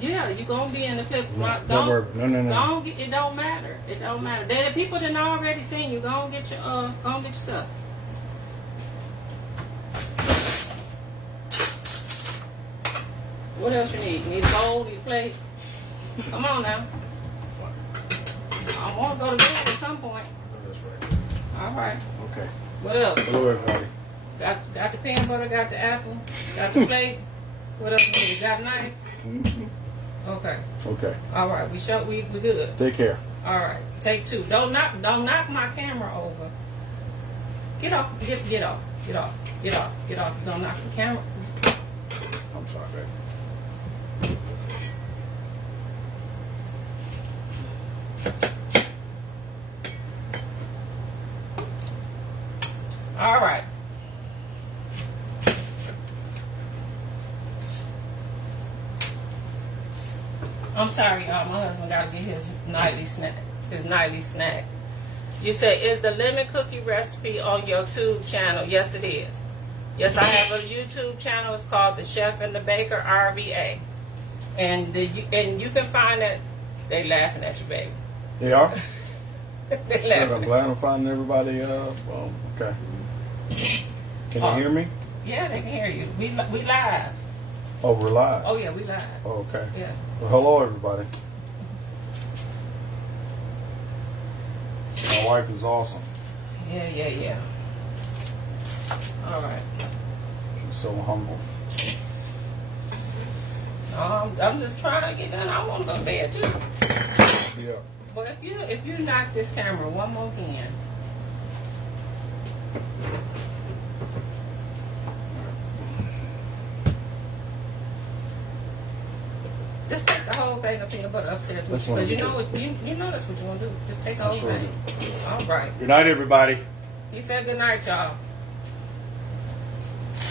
Yeah, you gonna be in the clip. Don't worry. No. Don't get, it don't matter. It don't matter. The people that already seen you, go and get your stuff. What else you need? You need a bowl, need a plate. Come on now. I want to go to bed at some point. That's right. All right. Okay. What else? Hello, everybody. Got the peanut butter, got the apple, got the plate. What else you need? Got a knife? Mm-hmm. Okay. Okay. All right. We good. Take care. All right. Take two. Don't knock my camera over. Get off. Get off. Get off. Get off. Get off. You gonna knock the camera? I'm sorry, babe. All right. I'm sorry, y'all. My husband got to get his nightly snack. You say, is the lemon cookie recipe on your YouTube channel? Yes, it is. Yes, I have a YouTube channel. It's called The Chef and the Baker RVA. And you can find it. They laughing at you, baby. They are? They laughing. I'm glad I'm finding everybody. Well, okay. Can you hear me? Yeah, they can hear you. We live. Oh, we're live. Oh yeah, we live. Oh, okay. Yeah. Well, hello, everybody. My wife is awesome. Yeah. All right. She's so humble. I'm just trying to get done. I want to go to bed too. Yeah. But if you knock this camera one more again. Just take the whole thing of peanut butter upstairs with you, because you know that's what you want to do. Just take the whole thing. All right. Good night, everybody. He said good night, y'all.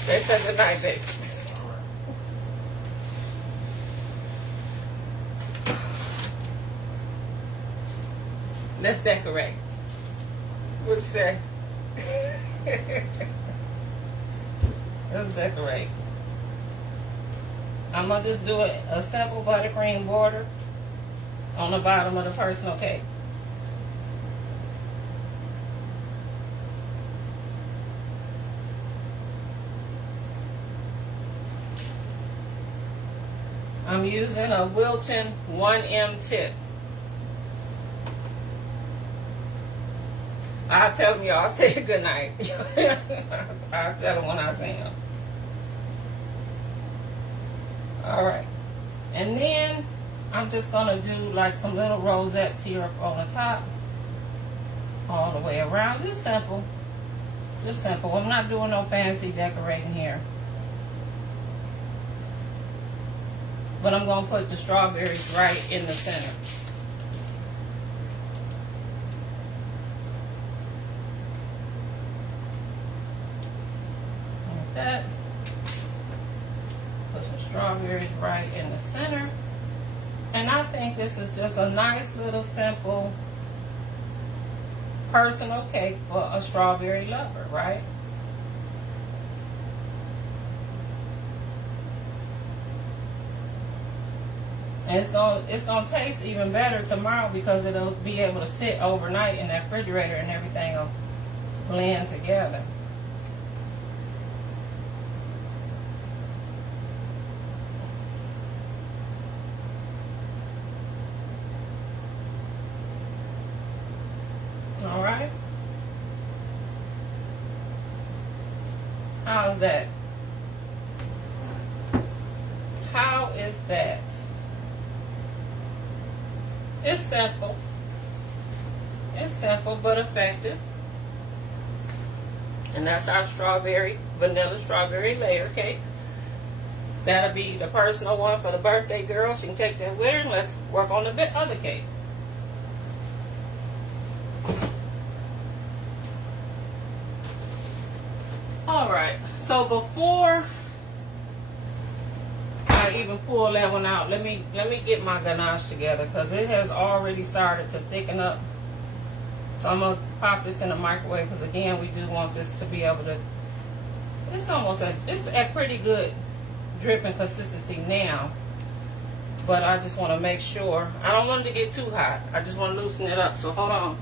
They said good night, baby. Let's decorate. What'd you say? Let's decorate. I'm going to just do a simple buttercream border on the bottom of the personal cake. I'm using a Wilton 1M tip. I'll tell them y'all say good night. I'll tell them when I see them. All right. And then I'm just going to do like some little rosettes here up on the top. All the way around. Just simple. Just simple. I'm not doing no fancy decorating here. But I'm going to put the strawberries right in the center. Like that. Put some strawberries right in the center. And I think this is just a nice little simple personal cake for a strawberry lover, right? And it's gonna taste even better tomorrow because it'll be able to sit overnight in that refrigerator and everything will blend together. All right. How's that? How is that? It's simple. It's simple but effective. And that's our vanilla strawberry layer cake. That'll be the personal one for the birthday girl. She can take that with her, and let's work on the other cake. All right, so before I even pull that one out, let me get my ganache together, because it has already started to thicken up. So I'm gonna pop this in the microwave, because again, we do want this to be able to. It's at pretty good dripping consistency now, but I just want to make sure. I don't want it to get too hot. I just want to loosen it up. So hold on.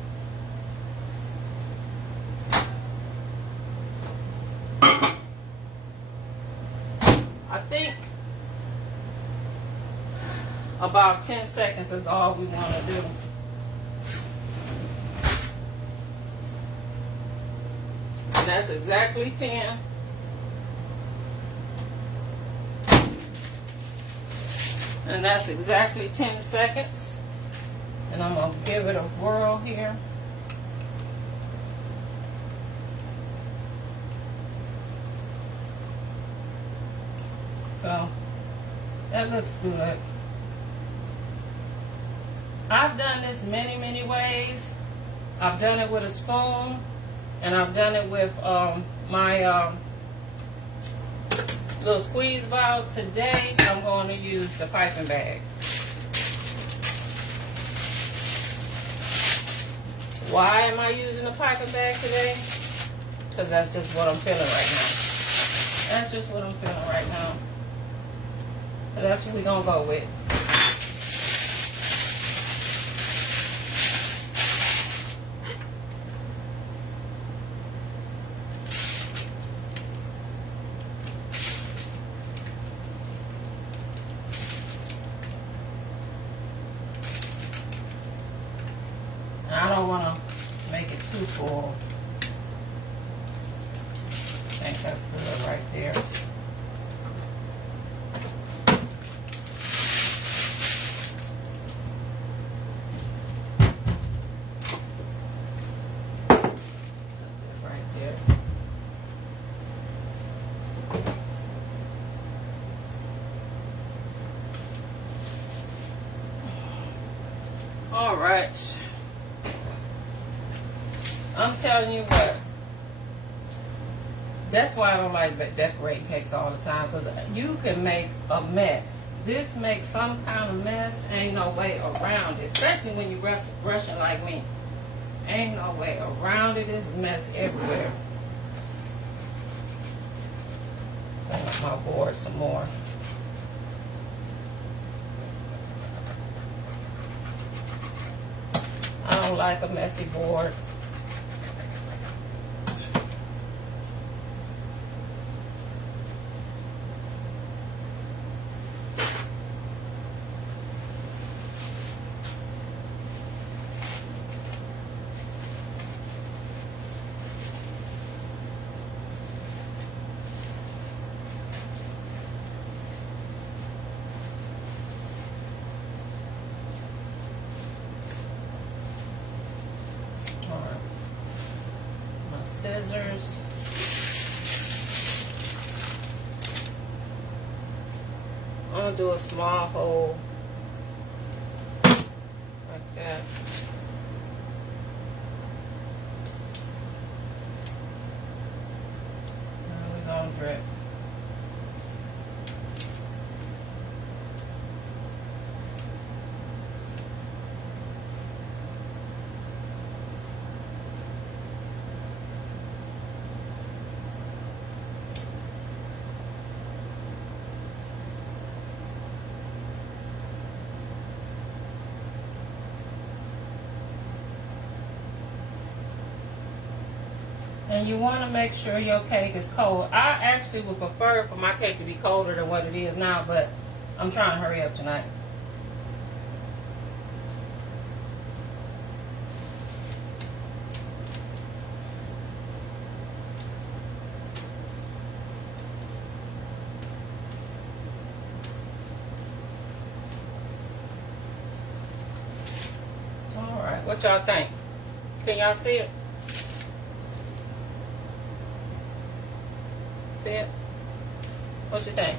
I think about 10 seconds is all we want to do. And that's exactly 10. And that's exactly 10 seconds. And I'm going to give it a whirl here. So that looks good. I've done this many ways. I've done it with a spoon, and I've done it with my little squeeze valve. Today I'm going to use the piping bag. Why am I using the piping bag today? Because that's just what I'm feeling right now. That's just what I'm feeling right now. So that's what we're going to go with. I don't want to make it too full. I think that's good right there. Right there. All right. I'm telling you what, that's why I don't like decorating cakes all the time, because you can make a mess. This makes some kind of mess. Ain't no way around it, especially when you're rushing like me. Ain't no way around it. There's mess everywhere. Clean up my board some more. I don't like a messy board. Scissors. I'm gonna do a small hole like that. Now we're gonna drip. And you want to make sure your cake is cold. I actually would prefer for my cake to be colder than what it is now, but I'm trying to hurry up tonight. All right, what y'all think? Can y'all see it? See it? What you think?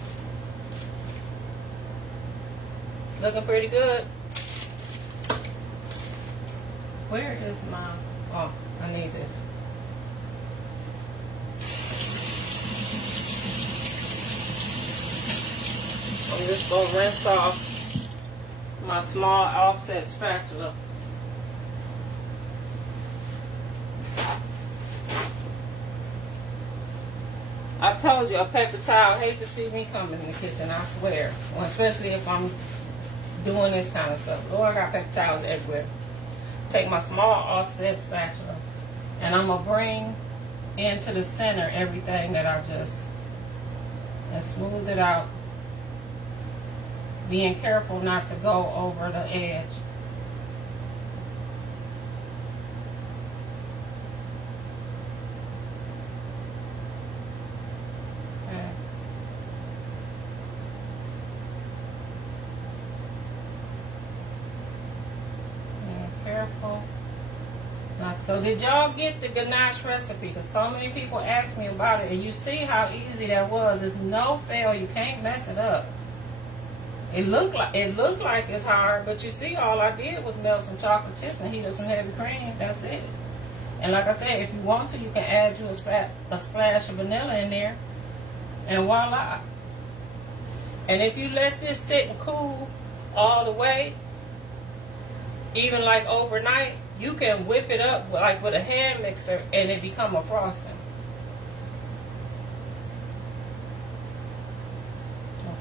Looking pretty good. Where is my, oh, I need this. I'm just going to rinse off my small offset spatula. I told you, a paper towel, hate to see me coming in the kitchen, I swear. Well, especially if I'm doing this kind of stuff. Lord, I got paper towels everywhere. Take my small offset spatula, and I'm going to bring into the center everything that I just, and smooth it out. Being careful not to go over the edge. Okay. Being careful. So did y'all get the ganache recipe? Because so many people asked me about it, and you see how easy that was. It's no fail. You can't mess it up. It looked like it's hard, but you see, all I did was melt some chocolate chips and heat up some heavy cream. That's it. And like I said, if you want to, you can add you a splash of vanilla in there, and voila. And if you let this sit and cool all the way, even like overnight, you can whip it up like with a hand mixer and it become a frosting.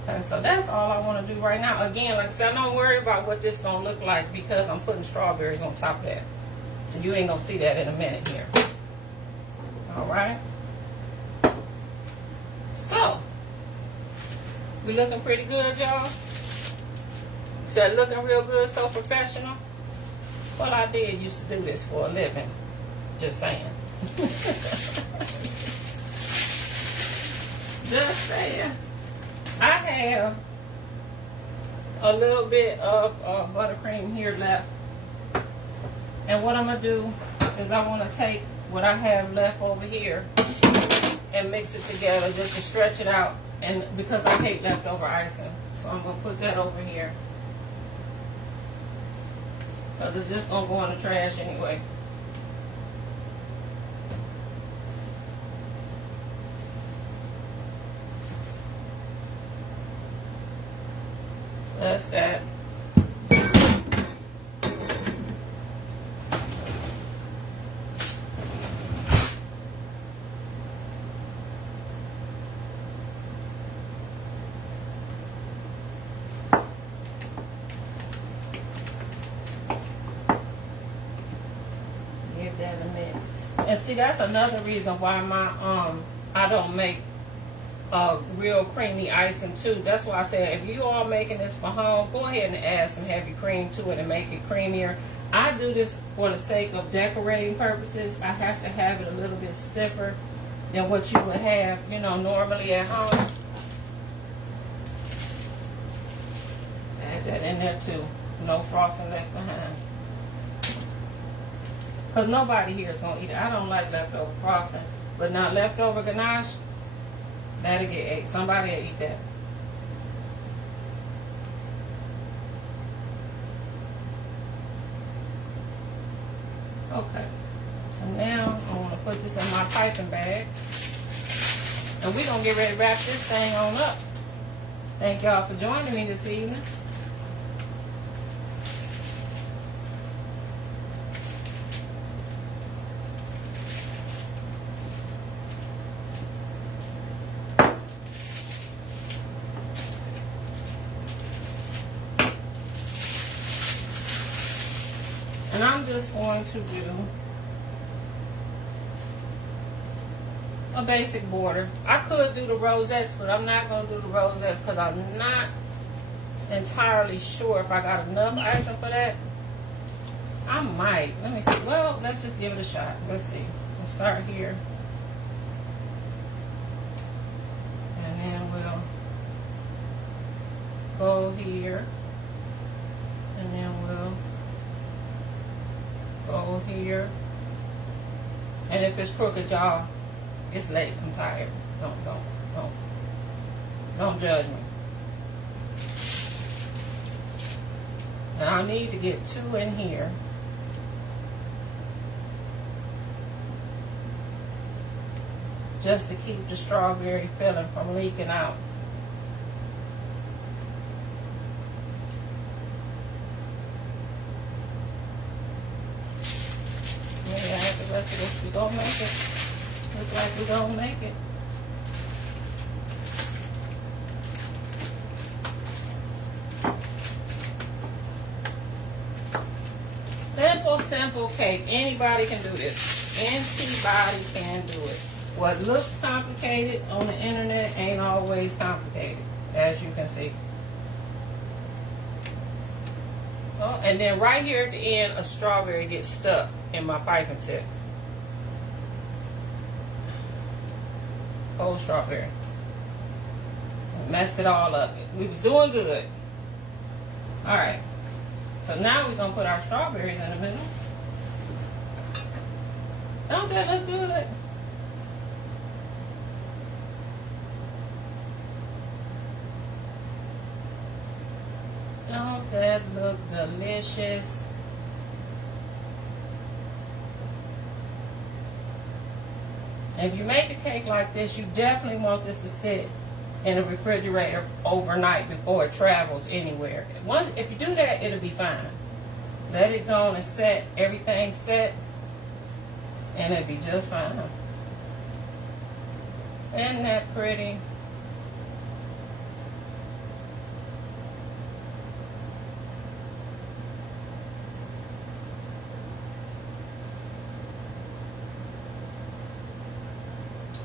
Okay, so that's all I want to do right now. Again, like I said, don't worry about what this going to look like because I'm putting strawberries on top of that. So you ain't going to see that in a minute here. All right. So, we looking pretty good, y'all. So looking real good, so professional. Well, I did used to do this for a living. Just saying. Just saying. I have a little bit of buttercream here left. And what I'm going to do is I want to take what I have left over here and mix it together just to stretch it out. And because I hate leftover icing. So I'm going to put that over here. Because it's just going to go in the trash anyway. So that's that. And see, that's another reason why I don't make real creamy icing too. That's why I said if you all making this for home, go ahead and add some heavy cream to it and make it creamier. I do this for the sake of decorating purposes. I have to have it a little bit stiffer than what you would have, you know, normally at home. Add that in there too. No frosting left behind. Because nobody here is going to eat it. I don't like leftover frosting. But now leftover ganache, that'll get ate. Somebody will eat that. Okay. So now I want to put this in my piping bag. And we're going to get ready to wrap this thing on up. Thank y'all for joining me this evening. And I'm just going to do a basic border. I could do the rosettes, but I'm not going to do the rosettes because I'm not entirely sure if I got enough icing for that. I might. Let me see. Well, let's just give it a shot. Let's see. We'll start here. And then we'll go here. And then we'll go here. And if it's crooked, y'all, it's late. I'm tired. Don't judge me. And I need to get 2 in here. Just to keep the strawberry filling from leaking out. Maybe I have the rest of this. We gonna make it. Looks like we gonna make it. Simple, simple cake. Anybody can do this. Anybody can do it. What looks complicated on the internet ain't always complicated, as you can see. Oh, and then right here at the end, a strawberry gets stuck in my piping tip. Whole strawberry. Messed it all up. We was doing good. All right. So now we're going to put our strawberries in the middle. Don't that look good? Don't that look delicious? If you make a cake like this, you definitely want this to sit in a refrigerator overnight before it travels anywhere. Once, if you do that, it'll be fine. Let it go on and set, everything set, and it'll be just fine. Isn't that pretty?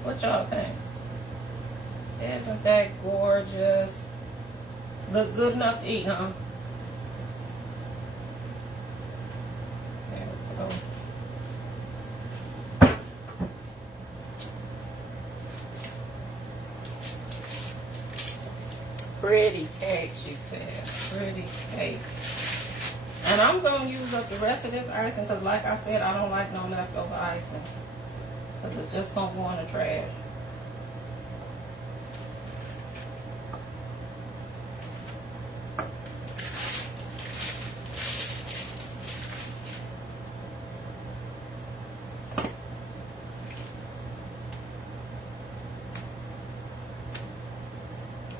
What y'all think? Isn't that gorgeous? Look good enough to eat, huh? There we go. Pretty cake, she said. Pretty cake. And I'm going to use up the rest of this icing because, like I said, I don't like no leftover icing. Because it's just going to go in the trash.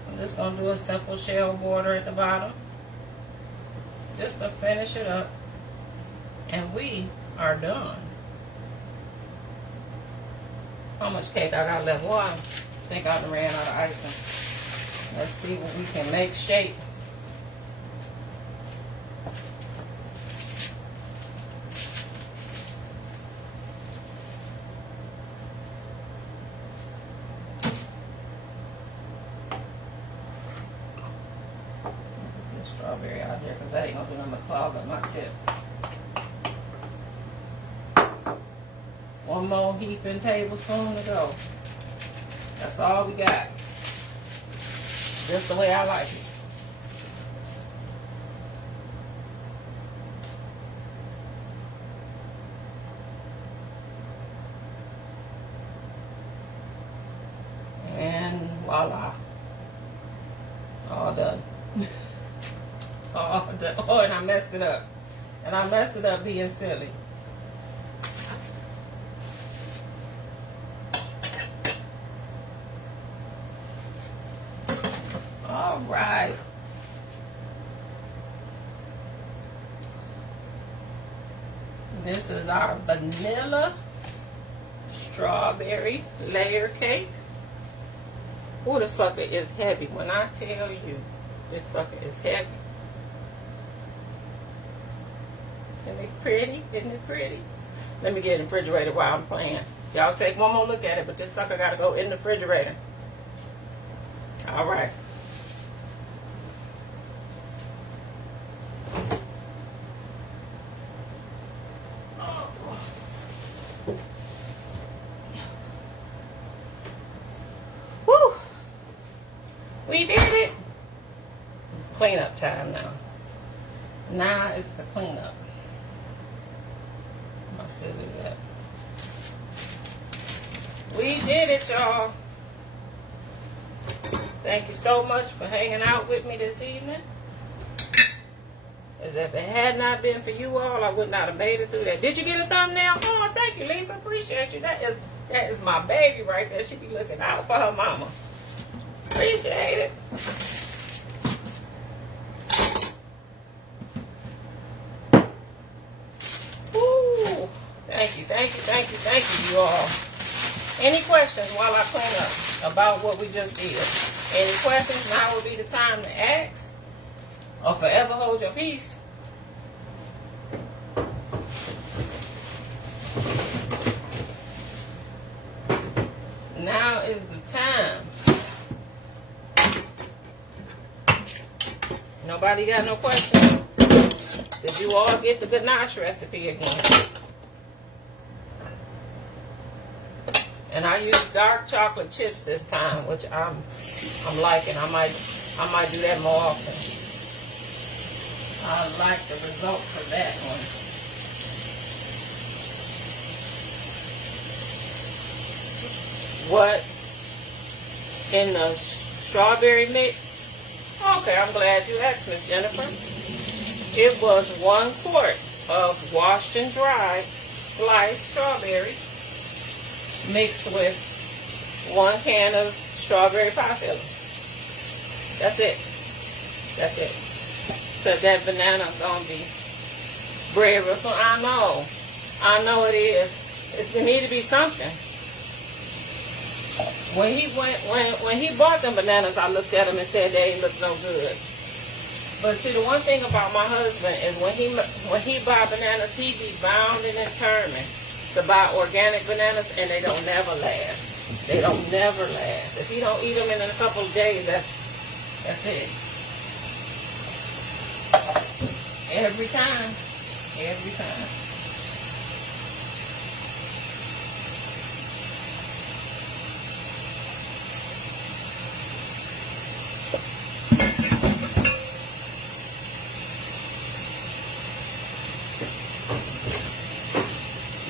I'm just going to do a simple shell border at the bottom. Just to finish it up. And we are done. How much cake I got left? Well, I think I ran out of icing. Let's see what we can make shape. Put this strawberry out there because that ain't gonna do nothing but clog up my tip. One more heaping tablespoon to go. That's all we got. Just the way I like it. And voila. All done. All done. Oh, and I messed it up. And I messed it up being silly. All right. This is our vanilla strawberry layer cake. Oh, the sucker is heavy. When I tell you, this sucker is heavy. Isn't it pretty? Isn't it pretty? Let me get in the refrigerator while I'm playing. Y'all take one more look at it, but this sucker got to go in the refrigerator. All right. Woo! We did it. Cleanup time now. Now it's the cleanup. My scissors up. We did it, y'all. Thank you so much for hanging out with me this evening. As if it had not been for you all, I would not have made it through that. Did you get a thumbnail? Oh, thank you, Lisa. Appreciate you. That is my baby right there. She be looking out for her mama. Appreciate it. Woo. Thank you, thank you, thank you, thank you, you all. Any questions while I clean up about what we just did? Any questions? Now would be the time to ask. Or forever hold your peace. Now is the time. Nobody got no questions? Did you all get the ganache recipe again? And I used dark chocolate chips this time, which I'm liking. I might do that more often. I like the result for that one. What in the strawberry mix? Okay, I'm glad you asked, Miss Jennifer. It was 1 quart of washed and dried sliced strawberries mixed with 1 can of strawberry pie filling. That's it. That's it. So that banana's gonna be bread ruffle. I know it is. It's gonna need to be something. When he bought them bananas, I looked at them and said they ain't look no good. But see, the one thing about my husband is when he buy bananas, he be bound and determined to buy organic bananas, and they don't never last. They don't never last. If he don't eat them in a couple of days, that's it. Every time. Every time.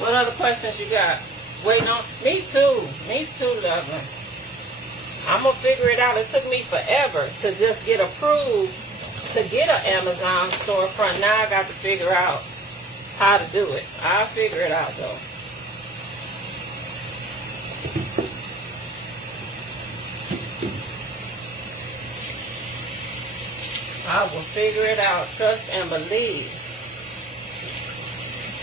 What other questions you got? Waiting on? Me too, lover. I'm gonna figure it out. It took me forever to just get approved to get an Amazon storefront. Now I got to figure out how to do it. I'll figure it out though. I will figure it out. Trust and believe.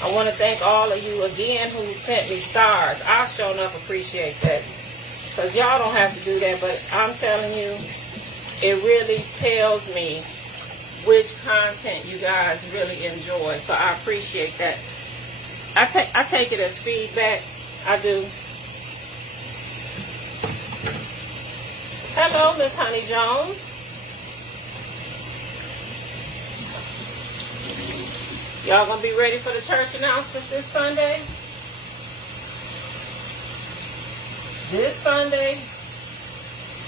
I want to thank all of you again who sent me stars. I sure enough appreciate that. Because y'all don't have to do that, but I'm telling you, it really tells me which content you guys really enjoy. So I appreciate that. I take it as feedback. I do. Hello, Miss Honey Jones. Y'all gonna be ready for the church announcements this Sunday? This Sunday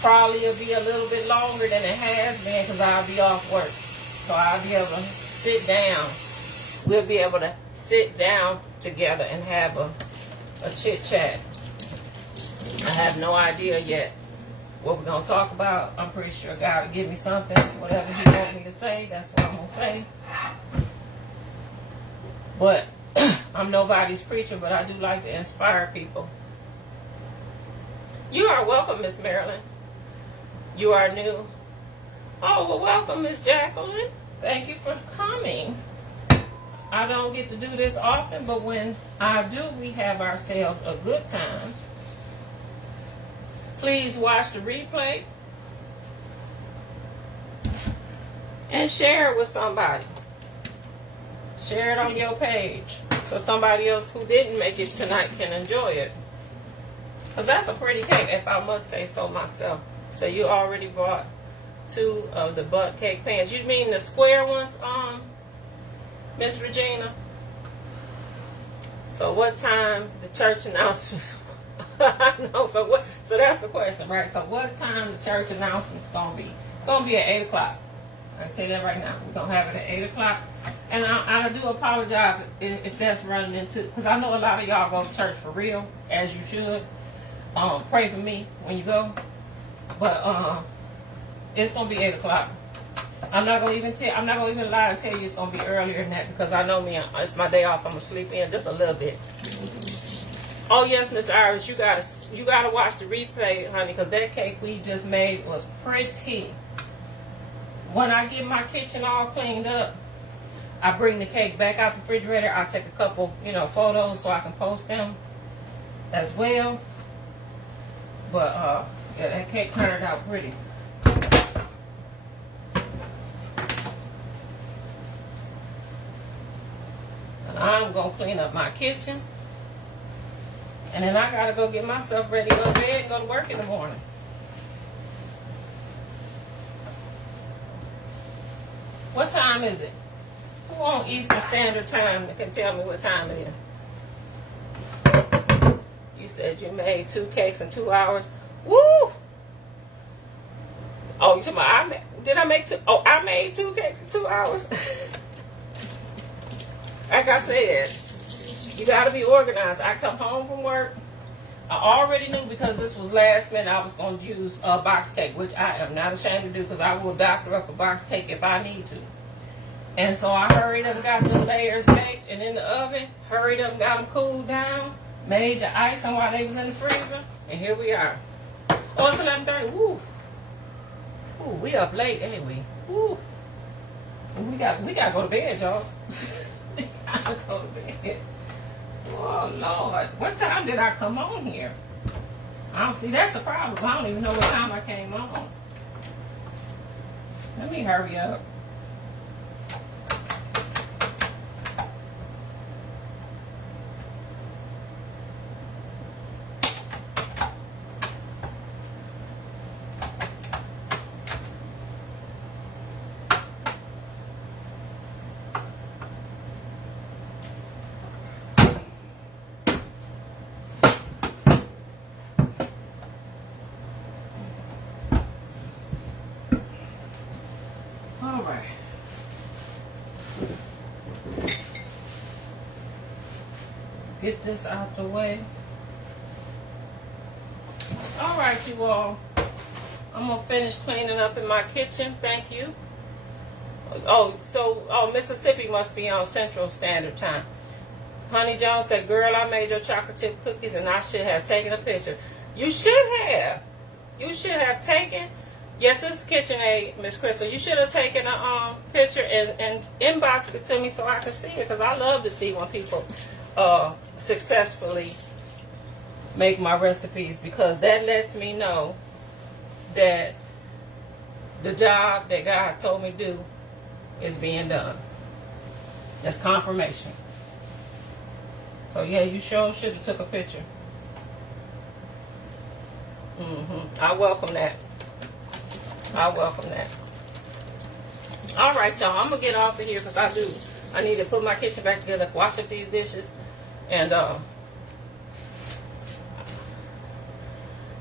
probably will be a little bit longer than it has been because I'll be off work. So I'll be able to sit down. We'll be able to sit down together and have a chit chat. I have no idea yet what we're gonna talk about. I'm pretty sure God will give me something. Whatever He wants me to say, that's what I'm gonna say. But I'm nobody's preacher, but I do like to inspire people. You are welcome, Miss Marilyn. You are new. Oh, well, welcome, Miss Jacqueline. Thank you for coming. I don't get to do this often, but when I do, we have ourselves a good time. Please watch the replay and share it with somebody. Share it on your page so somebody else who didn't make it tonight can enjoy it. Because that's a pretty cake, if I must say so myself. So you already bought 2 of the butt cake pans. You mean the square ones, Miss Regina? So what time the church announcements? No, so that's the question, right? So what time the church announcements gonna be? It's gonna be at 8 o'clock. I tell you that right now. We're gonna have it at 8 o'clock. And I do apologize if that's running into, because I know a lot of y'all go to church for real, as you should. Pray for me when you go. But it's gonna be 8 o'clock. I'm not gonna even lie and tell you it's gonna be earlier than that because I know me. It's my day off. I'm gonna sleep in just a little bit. Oh yes, Miss Iris, you gotta watch the replay, honey, because that cake we just made was pretty. When I get my kitchen all cleaned up, I bring the cake back out the refrigerator. I take a couple, photos so I can post them as well. But yeah, that cake turned out pretty. And I'm gonna clean up my kitchen. And then I gotta go get myself ready to go to bed and go to work in the morning. What time is it? Who on Eastern Standard Time that can tell me what time it is? You said you made 2 cakes in 2 hours. Woo! Oh, you talking about did I make 2? Oh, I made 2 cakes in 2 hours. Like I said, you gotta be organized. I come home from work. I already knew because this was last minute I was gonna use a box cake, which I am not ashamed to do because I will doctor up a box cake if I need to. And so I hurried up and got the layers baked and in the oven. Hurried up and got them cooled down. Made the icing while they was in the freezer. And here we are. Oh, it's 11:30. Woo. Ooh, we up late, ain't we? Woo. We got to go to bed, y'all. We got to go to bed. Oh, Lord. What time did I come on here? I don't see. That's the problem. I don't even know what time I came on. Let me hurry up. All right. Get this out the way. All right, you all. I'm going to finish cleaning up in my kitchen. Thank you. Oh, Mississippi must be on Central Standard Time. Honey Jones said, girl, I made your chocolate chip cookies and I should have taken a picture. You should have. You should have taken. Yes, this is KitchenAid, Miss Crystal. You should have taken a picture and inboxed it to me so I could see it because I love to see when people successfully make my recipes because that lets me know that the job that God told me to do is being done. That's confirmation. So yeah, you sure should have took a picture. I welcome that. I welcome that. All right, y'all. I'm gonna get off of here because I need to put my kitchen back together, wash up these dishes, and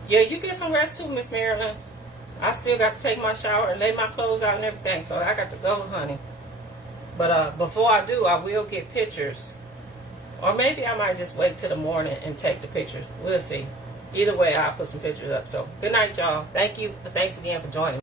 yeah, you get some rest too, Miss Marilyn. I still got to take my shower and lay my clothes out and everything, so I got to go, honey. But before I do, I will get pictures, or maybe I might just wait till the morning and take the pictures. We'll see. Either way, I'll put some pictures up. So good night, y'all. Thank you. Thanks again for joining me.